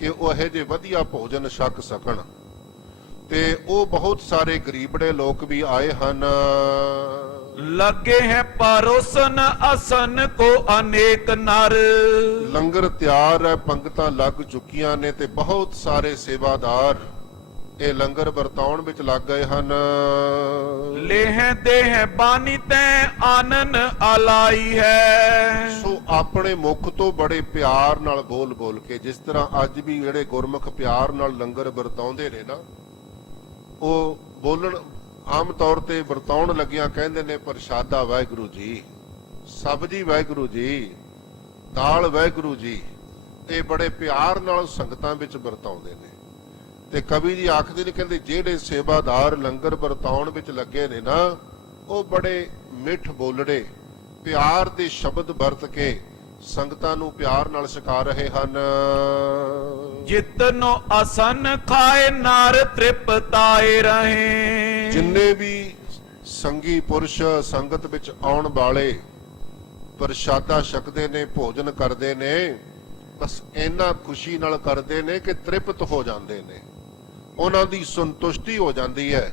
ਕਿ ਉਹ ਇਹੋ ਜਿਹੇ ਵਧੀਆ ਭੋਜਨ ਛਕ ਸਕਣ, ਤੇ ਉਹ ਬਹੁਤ ਸਾਰੇ ਗਰੀਬੜੇ ਲੋਕ ਵੀ ਆਏ ਹਨ। ਲੱਗੇ ਹੈ ਪਰੋਸਨ ਅਸਨ ਕੋ ਅਨੇਕ ਨਰ। ਲੰਗਰ ਤਿਆਰ ਹੈ, ਪੰਗਤਾਂ ਲੱਗ ਚੁੱਕੀਆਂ ਨੇ ਤੇ ਬਹੁਤ ਸਾਰੇ ਸੇਵਾਦਾਰ ਇਹ ਲੰਗਰ ਵਰਤਾਉਣ ਵਿੱਚ ਲੱਗ ਗਏ ਹਨ। ਲੇਹ ਦੇਹ ਬਾਨੀ ਤੈ ਆਨਨ ਅਲਾਈ ਹੈ। ਸੋ ਆਪਣੇ ਮੁਖ ਤੋਂ ਬੜੇ ਪਿਆਰ ਨਾਲ ਬੋਲ ਬੋਲ ਕੇ, ਜਿਸ ਤਰ੍ਹਾਂ ਅੱਜ ਵੀ ਜਿਹੜੇ ਗੁਰਮੁਖ ਪਿਆਰ ਨਾਲ ਲੰਗਰ ਵਰਤਾਉਂਦੇ ਨੇ ਨਾ, ਉਹ ਬੋਲਣ ਆਮ ਤੌਰ ਤੇ ਵਰਤਾਉਣ ਲੱਗਿਆਂ ਕਹਿੰਦੇ ਨੇ ਪ੍ਰਸ਼ਾਦਾ ਵਾਹਿਗੁਰੂ ਜੀ, ਸਬਜੀ ਵਾਹਿਗੁਰੂ ਜੀ, ਦਾਲ ਵਾਹਿਗੁਰੂ ਜੀ। ਇਹ ਬੜੇ ਪਿਆਰ ਨਾਲ ਸੰਗਤਾਂ ਵਿੱਚ ਵਰਤਾਉਂਦੇ ਨੇ। ਤੇ ਕਵੀ ਜੀ ਆਖਦੇ ਨੇ, ਕਹਿੰਦੇ ਜਿਹੜੇ ਸੇਵਾਦਾਰ ਲੰਗਰ ਵਰਤਾਉਣ ਵਿੱਚ ਲੱਗੇ ਨੇ ਨਾ, ਉਹ ਬੜੇ ਮਿੱਠ ਬੋਲੜੇ, ਪਿਆਰ ਦੇ ਸ਼ਬਦ ਵਰਤ ਕੇ ਸੰਗਤਾਂ ਨੂੰ ਪਿਆਰ ਨਾਲ ਛਕਾ ਰਹੇ ਹਨ। ਜਿਤਨੋ ਅਸਨ ਖਾਏ ਨਰ ਤ੍ਰਿਪਤਾਏ ਰਹੇ। ਜਿੰਨੇ ਵੀ ਸੰਗੀ ਪੁਰਸ਼ ਸੰਗਤ ਵਿੱਚ ਆਉਣ ਵਾਲੇ ਪ੍ਰਸ਼ਾਦਾ ਛਕਦੇ ਨੇ, ਭੋਜਨ ਕਰਦੇ ਨੇ, ਬਸ ਇੰਨਾ ਖੁਸ਼ੀ ਨਾਲ ਕਰਦੇ ਨੇ ਕਿ ਤ੍ਰਿਪਤ ਹੋ ਜਾਂਦੇ ਨੇ, ਉਹਨਾਂ ਦੀ ਸੰਤੁਸ਼ਟੀ ਹੋ ਜਾਂਦੀ ਹੈ।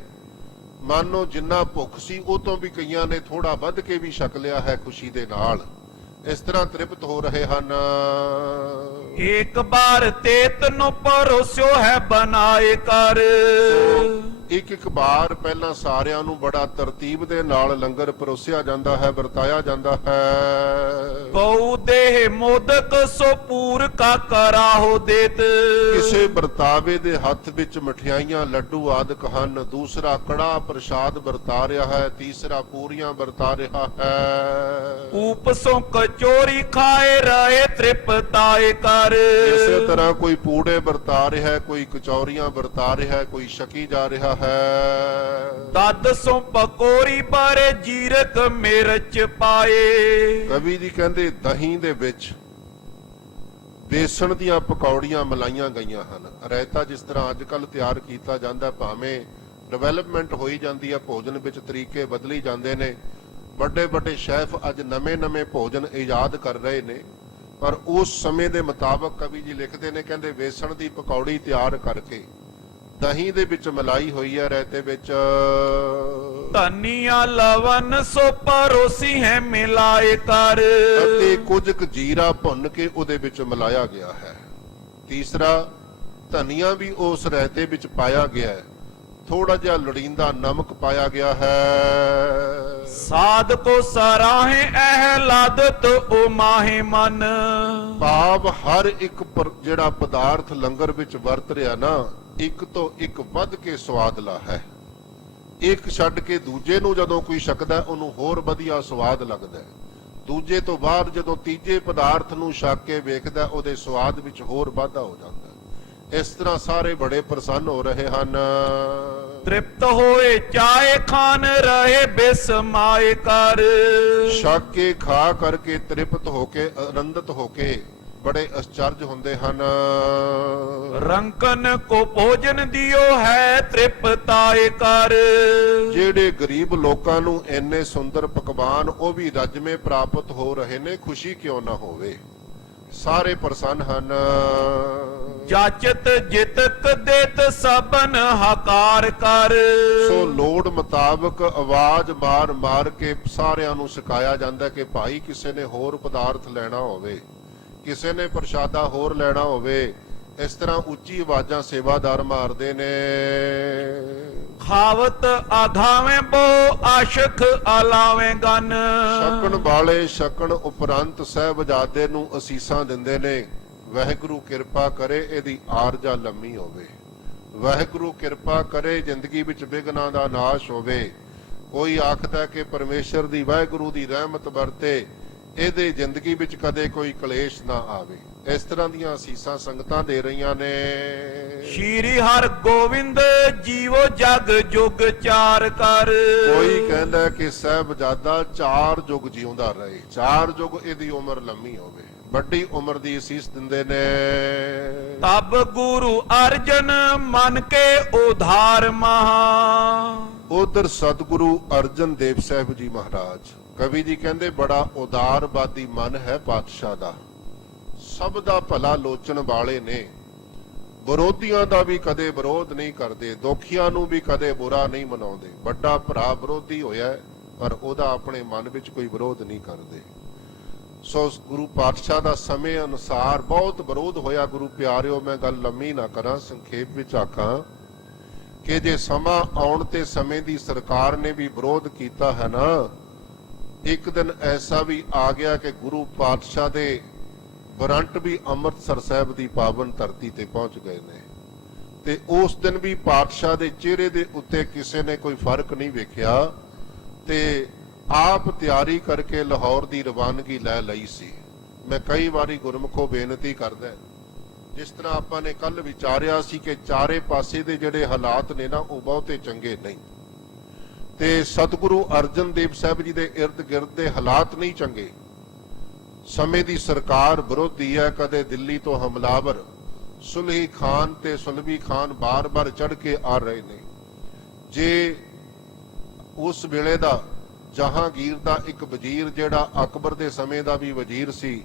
ਮਾਨੋ ਜਿੰਨਾ ਭੁੱਖ ਸੀ ਉਹ ਤੋਂ ਵੀ ਕਈਆਂ ਨੇ ਥੋੜਾ ਵੱਧ ਕੇ ਵੀ ਛਕ ਲਿਆ ਹੈ ਖੁਸ਼ੀ ਦੇ ਨਾਲ। ਇਸ ਤਰ੍ਹਾਂ ਤ੍ਰਿਪਤ ਹੋ ਰਹੇ ਹਨ। ਇੱਕ ਬਾਰ ਤੇਤ ਨੂੰ ਪਰੋਸਿਓ ਹੈ ਬਣਾਏ ਕਰ। ਇੱਕ ਇੱਕ ਵਾਰ ਪਹਿਲਾਂ ਸਾਰਿਆਂ ਨੂੰ ਬੜਾ ਤਰਤੀਬ ਦੇ ਨਾਲ ਲੰਗਰ ਪਰੋਸਿਆ ਜਾਂਦਾ ਹੈ, ਵਰਤਾਇਆ ਜਾਂਦਾ ਹੈ। ਕਉ ਦੇਹ ਮੋਦਕ ਸੋ ਪੂਰ ਕਾ ਕਰਾਹੋ ਦੇਤ। ਕਿਸੇ ਵਰਤਾਵੇ ਦੇ ਹੱਥ ਵਿੱਚ ਮਠਿਆਈਆਂ, ਲੱਡੂ ਆਦਿਕ ਹਨ। ਦੂਸਰਾ ਕੜਾ ਪ੍ਰਸ਼ਾਦ ਵਰਤਾ ਰਿਹਾ ਹੈ, ਤੀਸਰਾ ਪੂਰੀਆਂ ਵਰਤਾ ਰਿਹਾ ਹੈ। ਊਪ ਸੋ ਕਚੋਰੀ ਖਾਏ ਰਹੇ ਤ੍ਰਿਪਤਾਏ ਕਰ। ਇਸੇ ਤਰ੍ਹਾਂ ਕੋਈ ਪੂੜੇ ਵਰਤਾ ਰਿਹਾ ਹੈ, ਕੋਈ ਕਚੌਰੀਆਂ ਵਰਤਾ ਰਿਹਾ ਹੈ, ਕੋਈ ਛਕੀ ਜਾ ਰਿਹਾ ਹੈ। ਦਦ ਸੋ ਪਕੌੜੀ ਬਾਰੇ ਜੀਰਕ ਮਿਰਚ ਪਾਏ। ਕਵੀ ਜੀ ਕਹਿੰਦੇ ਦਹੀਂ ਦੇ ਵਿੱਚ ਬੇਸਣ ਦੀਆਂ ਪਕੌੜੀਆਂ ਮਲਾਈਆਂ ਗਈਆਂ ਹਨ। ਰਾਇਤਾ ਜਿਸ ਤਰ੍ਹਾਂ ਅੱਜ ਕੱਲ ਤਿਆਰ ਕੀਤਾ ਜਾਂਦਾ, ਭਾਵੇਂ ਡਿਵੈਲਪਮੈਂਟ ਹੋਈ ਜਾਂਦੀ ਹੈ, ਭੋਜਨ ਵਿੱਚ ਤਰੀਕੇ ਬਦਲੀ ਜਾਂਦੇ ਨੇ, ਵੱਡੇ ਵੱਡੇ ਸ਼ੈਫ ਅੱਜ ਨਵੇਂ ਭੋਜਨ ਇਜਾਦ ਕਰ ਰਹੇ ਨੇ, ਪਰ ਉਸ ਸਮੇਂ ਦੇ ਮੁਤਾਬਕ ਕਵੀ ਜੀ ਲਿਖਦੇ ਨੇ, ਕਹਿੰਦੇ ਵੇਸਣ ਦੀ ਪਕੌੜੀ ਤਿਆਰ ਕਰਕੇ ਦਹੀਂ ਦੇ ਵਿੱਚ ਮਲਾਈ ਹੋਈ ਹੈ, ਰਾਇਤੇ ਵਿੱਚ ਧਨੀਆ ਲਵਨ ਸੋ ਪਰੋਸੀ ਹੈ ਮਿਲਾਏ ਕਰ, ਅਤੇ ਕੁਝ ਕੁ ਜੀਰਾ ਭੁੰਨ ਕੇ ਉਹਦੇ ਵਿੱਚ ਮਿਲਾਇਆ ਗਿਆ ਹੈ। ਤੀਸਰਾ, ਧਨੀਆ ਵੀ ਉਸ ਰਾਇਤੇ ਵਿੱਚ ਪਾਇਆ ਗਿਆ ਹੈ, ਥੋੜਾ ਜਿਹਾ ਲੋੜੀਂਦਾ ਨਮਕ ਪਾਇਆ ਗਿਆ ਹੈ। ਸਾਧ ਕੋ ਸਰਾਹੇ ਅਹਲਾਦਤ ਓ ਮਾਹੇ ਮਨ, ਭਾਵ ਹਰ ਇੱਕ ਜਿਹੜਾ ਪਦਾਰਥ ਲੰਗਰ ਵਿੱਚ ਵਰਤ ਰਿਹਾ ਨਾ, ਇੱਕ ਤੋਂ ਇੱਕ ਵੱਧ ਕੇ ਸਵਾਦਲਾ ਹੈ। ਇੱਕ ਛੱਡ ਕੇ ਦੂਜੇ ਨੂੰ ਜਦੋਂ ਕੋਈ ਛਕਦਾ ਉਹਨੂੰ ਹੋਰ ਵਧੀਆ ਸਵਾਦ ਲੱਗਦਾ ਹੈ। ਦੂਜੇ ਤੋਂ ਬਾਅਦ ਜਦੋਂ ਤੀਜੇ ਪਦਾਰਥ ਨੂੰ ਛਕ ਕੇ ਵੇਖਦਾ ਉਹਦੇ ਸਵਾਦ ਵਿੱਚ ਹੋਰ ਵਾਧਾ ਹੋ ਜਾਂਦਾ ਹੈ। ਇਸ ਤਰ੍ਹਾਂ ਸਾਰੇ ਬੜੇ ਪ੍ਰਸੰਨ ਹੋ ਰਹੇ ਹਨ। ਤ੍ਰਿਪਤ ਹੋਏ ਚਾਹੇ ਖਾਨ ਰਹੇ ਬਿਸਮਾਏ ਕਰ, ਛਕ ਕੇ ਖਾ ਕਰਕੇ ਤ੍ਰਿਪਤ ਹੋ ਕੇ ਆਨੰਦਿਤ ਹੋ ਕੇ ਬੜੇ ਅਚਰਜ ਹੁੰਦੇ ਹਨ। ਰੰਕਨ ਕੋ ਭੋਜਨ ਦਿਓ ਹੈ ਤ੍ਰਿਪਤਾਏ ਕਰ, ਜਿਹੜੇ ਗਰੀਬ ਲੋਕਾਂ ਨੂੰ ਇੰਨੇ ਸੁੰਦਰ ਪਕਵਾਨ ਉਹ ਵੀ ਰੱਜਵੇਂ ਪ੍ਰਾਪਤ ਹੋ ਰਹੇ ਨੇ, ਖੁਸ਼ੀ ਕਿਉਂ ਨਾ ਹੋਵੇ। ਸਾਰੇ ਪ੍ਰਸੰਨ ਹਨ। ਜਾਚਤ ਜਿਤਕ ਦੇਤ ਸਬਨ ਹਕਾਰ ਕਰ, ਸੋ ਲੋੜ ਮੁਤਾਬਕ ਆਵਾਜ਼ ਮਾਰ ਕੇ ਸਾਰਿਆਂ ਨੂੰ ਸਿਖਾਇਆ ਜਾਂਦਾ ਕਿ ਭਾਈ ਕਿਸੇ ਨੇ ਹੋਰ ਪਦਾਰਥ ਲੈਣਾ ਹੋਵੇ, ਕਿਸੇ ਨੇ ਪ੍ਰਸ਼ਾਦਾ ਹੋਰ ਲੈਣਾ ਹੋਵੇ, ਇਸ ਤਰ੍ਹਾਂ ਉੱਚੀ ਆਵਾਜ਼ਾਂ ਸੇਵਾਦਾਰ ਮਾਰਦੇ ਨੇ। ਖਾਵਤ ਆਧਾਵੇਂ ਬੋ ਆਸ਼ਖ ਆਲਾਵੇਂ ਗਨ, ਛਕਣ ਵਾਲੇ ਛਕਣ ਉਪਰੰਤ ਸਹਿਬਜ਼ਾਦੇ ਨੂੰ ਅਸੀਸਾਂ ਦਿੰਦੇ ਨੇ, ਵਾਹਿਗੁਰੂ ਕਿਰਪਾ ਕਰੇ ਇਹਦੀ ਆਰਜਾ ਲੰਮੀ ਹੋਵੇ, ਵਾਹਿਗੁਰੂ ਕਿਰਪਾ ਕਰੇ ਜ਼ਿੰਦਗੀ ਵਿੱਚ ਵਿਘਨਾਂ ਦਾ ਨਾਸ਼ ਹੋਵੇ। ਕੋਈ ਆਖਦਾ ਕਿ ਪਰਮੇਸ਼ਰ ਦੀ ਵਾਹਿਗੁਰੂ ਦੀ ਰਹਿਮਤ ਵਰਤੇ, ਇਹਦੇ ਜ਼ਿੰਦਗੀ ਵਿੱਚ ਕਦੇ ਕੋਈ ਕਲੇਸ਼ ਨਾ ਆਵੇ। ਇਸ ਤਰ੍ਹਾਂ ਦੀਆਂ ਅਸੀਸਾਂ ਸੰਗਤਾਂ ਦੇ ਰਹੀਆਂ ਨੇ। ਸ਼੍ਰੀ ਹਰਿ ਗੋਬਿੰਦ ਜੀਵੋ ਜਗ ਜੁਗ ਚਾਰ ਕਰ, ਕੋਈ ਕਹਿੰਦਾ ਕਿ ਸਾਹਿਬਜ਼ਾਦਾ 4 ਯੁੱਗ ਜਿਉਂਦਾ ਰਹੇ, 4 ਯੁੱਗ ਇਹਦੀ ਉਮਰ ਲੰਮੀ ਹੋਵੇ, ਵੱਡੀ ਉਮਰ ਦੀ ਅਸੀਸ ਦਿੰਦੇ ਨੇ। ਤਬ ਗੁਰੂ ਅਰਜਨ ਮਨ ਕੇ ਉਧਾਰ ਮਹਾ, ਉਧਰ ਸਤਿਗੁਰੂ ਅਰਜਨ ਦੇਵ ਸਾਹਿਬ ਜੀ ਮਹਾਰਾਜ ਕਵੀ ਜੀ ਕਹਿੰਦੇ ਬੜਾ ਉਦਾਰਵਾਦੀ ਮਨ ਹੈ ਪਾਤਸ਼ਾਹ ਦਾ, ਸਭ ਦਾ ਭਲਾ ਲੋਚਣ ਵਾਲੇ ਨੇ, ਵਿਰੋਧੀਆਂ ਦਾ ਵੀ ਕਦੇ ਵਿਰੋਧ ਨਹੀਂ ਕਰਦੇ, ਦੋਖੀਆਂ ਨੂੰ ਵੀ ਕਦੇ ਬੁਰਾ ਨਹੀਂ ਮਨਾਉਂਦੇ। ਵੱਡਾ ਭਰਾ ਵਿਰੋਧੀ ਹੋਇਆ ਪਰ ਉਹਦਾ ਆਪਣੇ ਮਨ ਵਿੱਚ ਕੋਈ ਵਿਰੋਧ ਨਹੀਂ ਕਰਦੇ। ਸੋ ਗੁਰੂ ਪਾਤਸ਼ਾਹ ਦਾ ਸਮੇਂ ਅਨੁਸਾਰ ਬਹੁਤ ਵਿਰੋਧ ਹੋਇਆ। ਗੁਰੂ ਪਿਆਰਿਓ, ਮੈਂ ਗੱਲ ਲੰਮੀ ਨਾ ਕਰਾਂ, ਸੰਖੇਪ ਵਿੱਚ ਆਖਾਂ ਕਿ ਜੇ ਸਮਾਂ ਆਉਣ ਤੇ ਸਮੇਂ ਦੀ ਸਰਕਾਰ ਨੇ ਵੀ ਵਿਰੋਧ ਕੀਤਾ ਹੈ ਨਾ, ਇੱਕ ਦਿਨ ਐਸਾ ਵੀ ਆ ਗਿਆ ਕਿ ਗੁਰੂ ਪਾਤਸ਼ਾਹ ਦੇ ਵਾਰੰਟ ਵੀ ਅੰਮ੍ਰਿਤਸਰ ਸਾਹਿਬ ਦੀ ਪਾਵਨ ਧਰਤੀ ਤੇ ਪਹੁੰਚ ਗਏ ਨੇ, ਤੇ ਉਸ ਦਿਨ ਵੀ ਪਾਤਸ਼ਾਹ ਦੇ ਚਿਹਰੇ ਦੇ ਉੱਤੇ ਕਿਸੇ ਨੇ ਕੋਈ ਫਰਕ ਨਹੀਂ ਵੇਖਿਆ, ਤੇ ਆਪ ਤਿਆਰੀ ਕਰਕੇ ਲਾਹੌਰ ਦੀ ਰਵਾਨਗੀ ਲੈ ਲਈ ਸੀ। ਮੈਂ ਕਈ ਵਾਰੀ ਗੁਰਮੁਖੋ ਬੇਨਤੀ ਕਰਦਾ, ਜਿਸ ਤਰ੍ਹਾਂ ਆਪਾਂ ਨੇ ਕੱਲ ਵਿਚਾਰਿਆ ਸੀ ਕਿ ਚਾਰੇ ਪਾਸੇ ਦੇ ਜਿਹੜੇ ਹਾਲਾਤ ਨੇ ਨਾ ਉਹ ਬਹੁਤੇ ਚੰਗੇ ਨਹੀਂ, ਤੇ ਸਤਿਗੁਰੂ ਅਰਜਨ ਦੇਵ ਸਾਹਿਬ ਜੀ ਦੇ ਇਰਦ ਗਿਰਦ ਦੇ ਹਾਲਾਤ ਨਹੀਂ ਚੰਗੇ। ਸਮੇਂ ਦੀ ਸਰਕਾਰ ਵਿਰੋਧੀ ਹੈ, ਕਦੇ ਦਿੱਲੀ ਤੋਂ ਹਮਲਾਵਰ ਸੁਲਹੀ ਖਾਨ ਤੇ ਸੁਲਭੀ ਖਾਨ ਬਾਰ-ਬਾਰ ਚੜ ਕੇ ਆ ਰਹੇ ਨੇ। ਜੇ ਉਸ ਵੇਲੇ ਦਾ ਜਹਾਂਗੀਰ ਦਾ ਇੱਕ ਵਜ਼ੀਰ ਜਿਹੜਾ ਅਕਬਰ ਦੇ ਸਮੇਂ ਦਾ ਵੀ ਵਜ਼ੀਰ ਸੀ,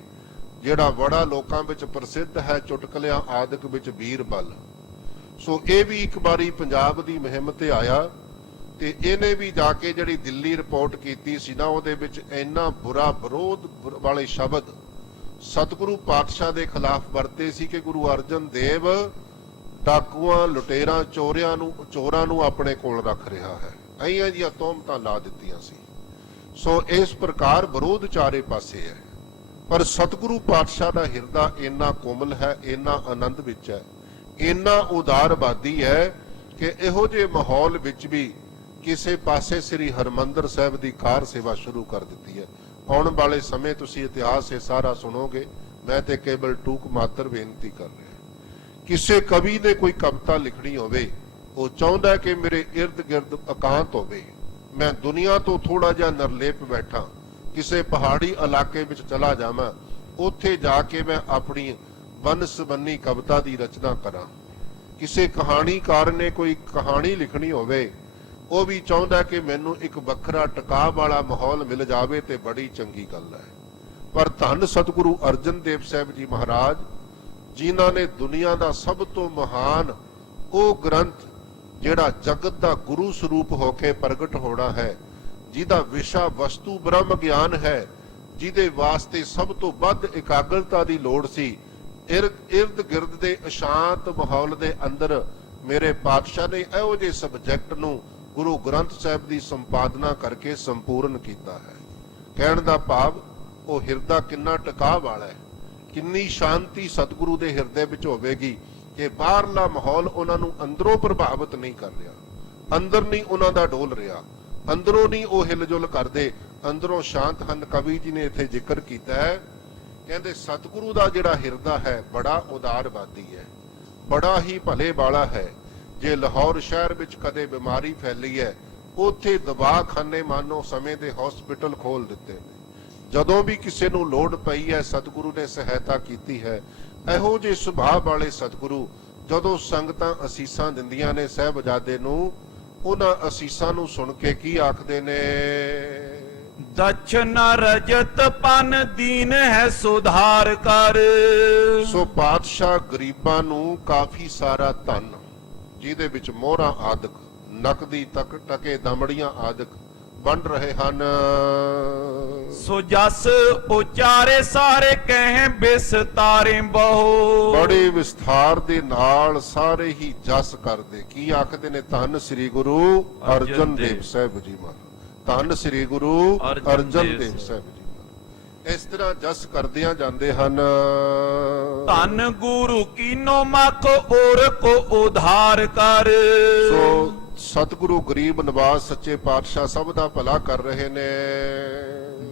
ਜਿਹੜਾ ਬੜਾ ਲੋਕਾਂ ਵਿੱਚ ਪ੍ਰਸਿੱਧ ਹੈ ਚੁਟਕਲਿਆਂ ਆਦਿਕ ਵਿੱਚ ਬੀਰਬਲ, ਸੋ ਇਹ ਵੀ ਇੱਕ ਵਾਰੀ ਪੰਜਾਬ ਦੀ ਮੁਹਿੰਮ ਤੇ ਆਇਆ, ਤੇ ਇਹਨੇ ਵੀ ਜਾ ਕੇ ਜਿਹੜੀ ਦਿੱਲੀ ਰਿਪੋਰਟ ਕੀਤੀ ਸੀ ਨਾ, ਉਹਦੇ ਵਿੱਚ ਇੰਨਾ ਬੁਰਾ ਵਿਰੋਧ ਵਾਲੇ ਸ਼ਬਦ ਸਤਿਗੁਰੂ ਪਾਤਸ਼ਾਹ ਦੇ ਖਿਲਾਫ ਵਰਤੇ ਸੀ ਕਿ ਗੁਰੂ ਅਰਜਨ ਦੇਵ ਡਾਕੂਆਂ, ਲੁਟੇਰਾਂ, ਚੋਰਾਂ ਨੂੰ ਆਪਣੇ ਕੋਲ ਰੱਖ ਰਿਹਾ ਹੈ, ਐਈਆਂ ਜੀਆਂ ਤੋਹਮਤਾਂ ਲਾ ਦਿੱਤੀਆਂ ਸੀ। ਸੋ ਇਸ ਪ੍ਰਕਾਰ ਵਿਰੋਧ ਚਾਰੇ ਪਾਸੇ ਹੈ, ਪਰ ਸਤਿਗੁਰੂ ਪਾਤਸ਼ਾਹ ਦਾ ਹਿਰਦਾ ਇੰਨਾ ਕੋਮਲ ਹੈ, ਇੰਨਾ ਆਨੰਦ ਵਿੱਚ ਹੈ, ਇੰਨਾ ਉਦਾਰਵਾਦੀ ਹੈ ਕਿ ਇਹੋ ਜਿਹੇ ਮਾਹੌਲ ਵਿੱਚ ਵੀ ਕਿਸੇ ਪਾਸੇ ਸ੍ਰੀ ਹਰਮੰਦਰ ਸਾਹਿਬ ਦੀ ਕਾਰ ਸੇਵਾ ਸ਼ੁਰੂ ਕਰ ਦਿੱਤੀ ਹੈ। ਆਉਣ ਵਾਲੇ ਸਮੇਂ ਤੁਸੀਂ ਇਤਿਹਾਸ ਇਹ ਸਾਰਾ ਸੁਣੋਗੇ, ਮੈਂ ਤੇ ਕੇਵਲ ਟੂਕ ਮਾਤਰ ਬੇਨਤੀ ਕਰ ਰਿਹਾ। ਕਿਸੇ ਕਵੀ ਨੇ ਕੋਈ ਕਵਿਤਾ ਲਿਖਣੀ ਹੋਵੇ, ਉਹ ਚਾਹੁੰਦਾ ਕਿ ਮੇਰੇ ਇਰਦ ਗਿਰਦ ਇਕਾਂਤ ਹੋਵੇ, ਮੈਂ ਦੁਨੀਆ ਤੋਂ ਥੋੜਾ ਜਿਹਾ ਨਿਰਲੇਪ ਬੈਠਾਂ, ਕਿਸੇ ਪਹਾੜੀ ਇਲਾਕੇ ਵਿੱਚ ਚਲਾ ਜਾਵਾਂ, ਉੱਥੇ ਜਾ ਕੇ ਮੈਂ ਆਪਣੀ ਵੰਨ-ਸੁਵੰਨੀ ਕਵਿਤਾ ਦੀ ਰਚਨਾ ਕਰਾਂ। ਕਿਸੇ ਕਹਾਣੀਕਾਰ ਨੇ ਕੋਈ ਕਹਾਣੀ ਲਿਖਣੀ ਹੋਵੇ, ਉਹ ਵੀ ਚਾਹੁੰਦਾ ਕਿ ਮੈਨੂੰ ਇੱਕ ਵੱਖਰਾ ਟਿਕਾਅ ਵਾਲਾ ਮਾਹੌਲ ਮਿਲ ਜਾਵੇ ਤੇ ਬੜੀ ਚੰਗੀ ਗੱਲ ਹੈ। ਪਰ ਧੰਨ ਸਤਿਗੁਰੂ ਅਰਜਨ ਦੇਵ ਸਾਹਿਬ ਜੀ ਮਹਾਰਾਜ, ਜਿਨ੍ਹਾਂ ਨੇ ਦੁਨੀਆ ਦਾ ਸਭ ਤੋਂ ਮਹਾਨ ਉਹ ਗ੍ਰੰਥ ਜਿਹੜਾ ਜਗਤ ਦਾ ਗੁਰੂ ਸਰੂਪ ਹੋ ਕੇ ਪ੍ਰਗਟ ਹੋਣਾ ਹੈ, ਜਿਹਦਾ ਵਿਸ਼ਾ ਵਸਤੂ ਬ੍ਰਹਮ ਗਿਆਨ ਹੈ, ਜਿਹਦੇ ਵਾਸਤੇ ਸਭ ਤੋਂ ਵੱਧ ਇਕਾਗਰਤਾ ਦੀ ਲੋੜ ਸੀ, ਇਰਦ ਗਿਰਦ ਦੇ ਅਸ਼ਾਂਤ ਮਾਹੌਲ ਦੇ ਅੰਦਰ ਮੇਰੇ ਪਾਤਸ਼ਾਹ ਨੇ ਇਹੋ ਜਿਹੇ ਸਬਜੈਕਟ ਨੂੰ ਗੁਰੂ ਗ੍ਰੰਥ ਸਾਹਿਬ ਦੀ ਸੰਪਾਦਨਾ ਕਰਕੇ ਸੰਪੂਰਨ ਕੀਤਾ ਹੈ। ਕਹਿਣ ਦਾ ਭਾਵ ਉਹ ਹਿਰਦਾ ਕਿੰਨਾ ਟਿਕਾਅ ਵਾਲਾ ਹੈ, ਕਿੰਨੀ ਸ਼ਾਂਤੀ ਸਤਿਗੁਰੂ ਦੇ ਹਿਰਦੇ ਵਿੱਚ ਹੋਵੇਗੀ ਕਿ ਬਾਹਰਲਾ ਮਾਹੌਲ ਉਹਨਾਂ ਨੂੰ ਅੰਦਰੋਂ ਪ੍ਰਭਾਵਿਤ ਨਹੀਂ ਕਰ ਰਿਹਾ, ਅੰਦਰ ਨਹੀਂ ਉਹਨਾਂ ਦਾ ਡੋਲ ਰਿਹਾ, ਅੰਦਰੋਂ ਨਹੀਂ ਉਹ ਹਿਲਜੁਲ ਕਰਦੇ, ਅੰਦਰੋਂ ਸ਼ਾਂਤ ਹਨ। ਕਵੀ ਜੀ ਨੇ ਇੱਥੇ ਜ਼ਿਕਰ ਕੀਤਾ ਹੈ, ਕਹਿੰਦੇ ਸਤਿਗੁਰੂ ਦਾ ਜਿਹੜਾ ਹਿਰਦਾ ਹੈ ਬੜਾ ਉਦਾਰਵਾਦੀ ਹੈ, ਬੜਾ ਹੀ ਭਲੇ ਵਾਲਾ ਹੈ। ਜੇ ਲਾਹੌਰ ਸ਼ਹਿਰ ਵਿੱਚ ਕਦੇ ਬਿਮਾਰੀ ਫੈਲੀ ਹੈ, ਉੱਥੇ ਦਵਾਖਾਨੇ ਮਾਨੋ ਸਮੇਂ ਦੇ ਹਸਪੀਟਲ ਖੋਲ ਦਿੱਤੇ ਨੇ। ਜਦੋਂ ਵੀ ਕਿਸੇ ਨੂੰ ਲੋੜ ਪਈ ਹੈ ਸਤਿਗੁਰੂ ਨੇ ਸਹਾਇਤਾ ਕੀਤੀ ਹੈ। ਇਹੋ ਜਿਹੇ ਸੁਭਾਅ ਵਾਲੇ ਸਤਿਗੁਰੂ ਜਦੋਂ ਸੰਗਤਾਂ ਅਸੀਸਾਂ ਦਿੰਦੀਆਂ ਨੇ ਸਾਹਿਬਜ਼ਾਦੇ ਨੂੰ, ਉਹਨਾਂ ਅਸੀਸਾਂ ਨੂੰ ਸੁਣ ਕੇ ਕੀ ਆਖਦੇ ਨੇ? ਦਛਨ ਰਜਤ ਪਨ ਦੀਨ ਹੈ ਸੁਧਾਰ ਕਰ। ਸੋ ਪਾਤਸ਼ਾਹ ਗਰੀਬਾਂ ਨੂੰ ਕਾਫੀ ਸਾਰਾ ਧਨ, ਜਿਹਦੇ ਵਿੱਚ ਮੋਹਰਾਂ ਆਦਿਕ, ਨਕਦੀ ਤੱਕ ਟਕੇ ਦਮੜੀਆਂ ਆਦਿਕ ਵੰਡ ਰਹੇ ਹਨ। ਸੋ ਜਸ ਉਚਾਰੇ ਸਾਰੇ ਕਹਿ ਬਿਸਤਾਰੇ ਬਹੁ। ਬੜੇ ਵਿਸਥਾਰ ਦੇ ਨਾਲ ਸਾਰੇ ਹੀ ਜਸ ਕਰਦੇ। ਕੀ ਆਖਦੇ ਨੇ? ਧੰਨ ਸ੍ਰੀ ਗੁਰੂ ਅਰਜਨ ਦੇਵ ਸਾਹਿਬ ਜੀ ਮਹਾਰਾਜ, ਧੰਨ ਸ੍ਰੀ ਗੁਰੂ ਅਰਜਨ ਦੇਵ ਸਾਹਿਬ ਜੀ ਮਹਾਰਾਜ। ਇਸ ਤਰ੍ਹਾਂ ਜਸ ਕਰਦਿਆਂ ਜਾਂਦੇ ਹਨ। ਧੰਨ ਗੁਰੂ ਕੀਨੋ ਮਖ ਔਰ ਕੋ ਉਧਾਰ ਕਰ। ਸੋ ਸਤਿਗੁਰੂ ਗਰੀਬ ਨਵਾਜ਼ ਸੱਚੇ ਪਾਤਸ਼ਾਹ ਸਭ ਦਾ ਭਲਾ ਕਰ ਰਹੇ ਨੇ।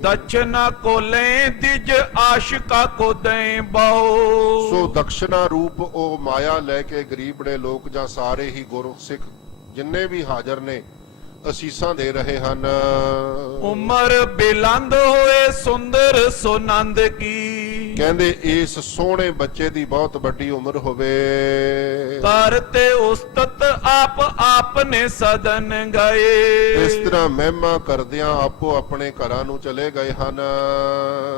ਦਛਨਾ ਕੋ ਲੈ ਦਿਜ ਆਸ਼ਿਕਾ ਕੋ ਦੇ ਬਹੁ। ਸੋ ਦਕਸ਼ਨਾ ਰੂਪ ਉਹ ਮਾਇਆ ਲੈ ਕੇ ਗਰੀਬੜੇ ਲੋਕ ਜਾਂ ਸਾਰੇ ਹੀ ਗੁਰਸਿੱਖ ਜਿੰਨੇ ਵੀ ਹਾਜ਼ਰ ਨੇ ਅਸੀਸਾਂ ਦੇ ਰਹੇ ਹਨ। ਉਮਰ ਬਿਲੰਦ ਹੋਏ ਸੁੰਦਰ ਸੁਨੰਦ ਕੀ। ਕਹਿੰਦੇ ਇਸ ਸੋਹਣੇ ਬੱਚੇ ਦੀ ਬਹੁਤ ਵੱਡੀ ਉਮਰ ਹੋਵੇ। ਕਰਤੇ ਉਸਤਤ ਆਪ ਨੇ ਸਦਨ ਗਏ। ਇਸ ਤਰ੍ਹਾਂ ਮਹਿਮਾ ਕਰਦਿਆਂ ਆਪੋ ਆਪਣੇ ਘਰਾਂ ਨੂੰ ਚਲੇ ਗਏ ਹਨ।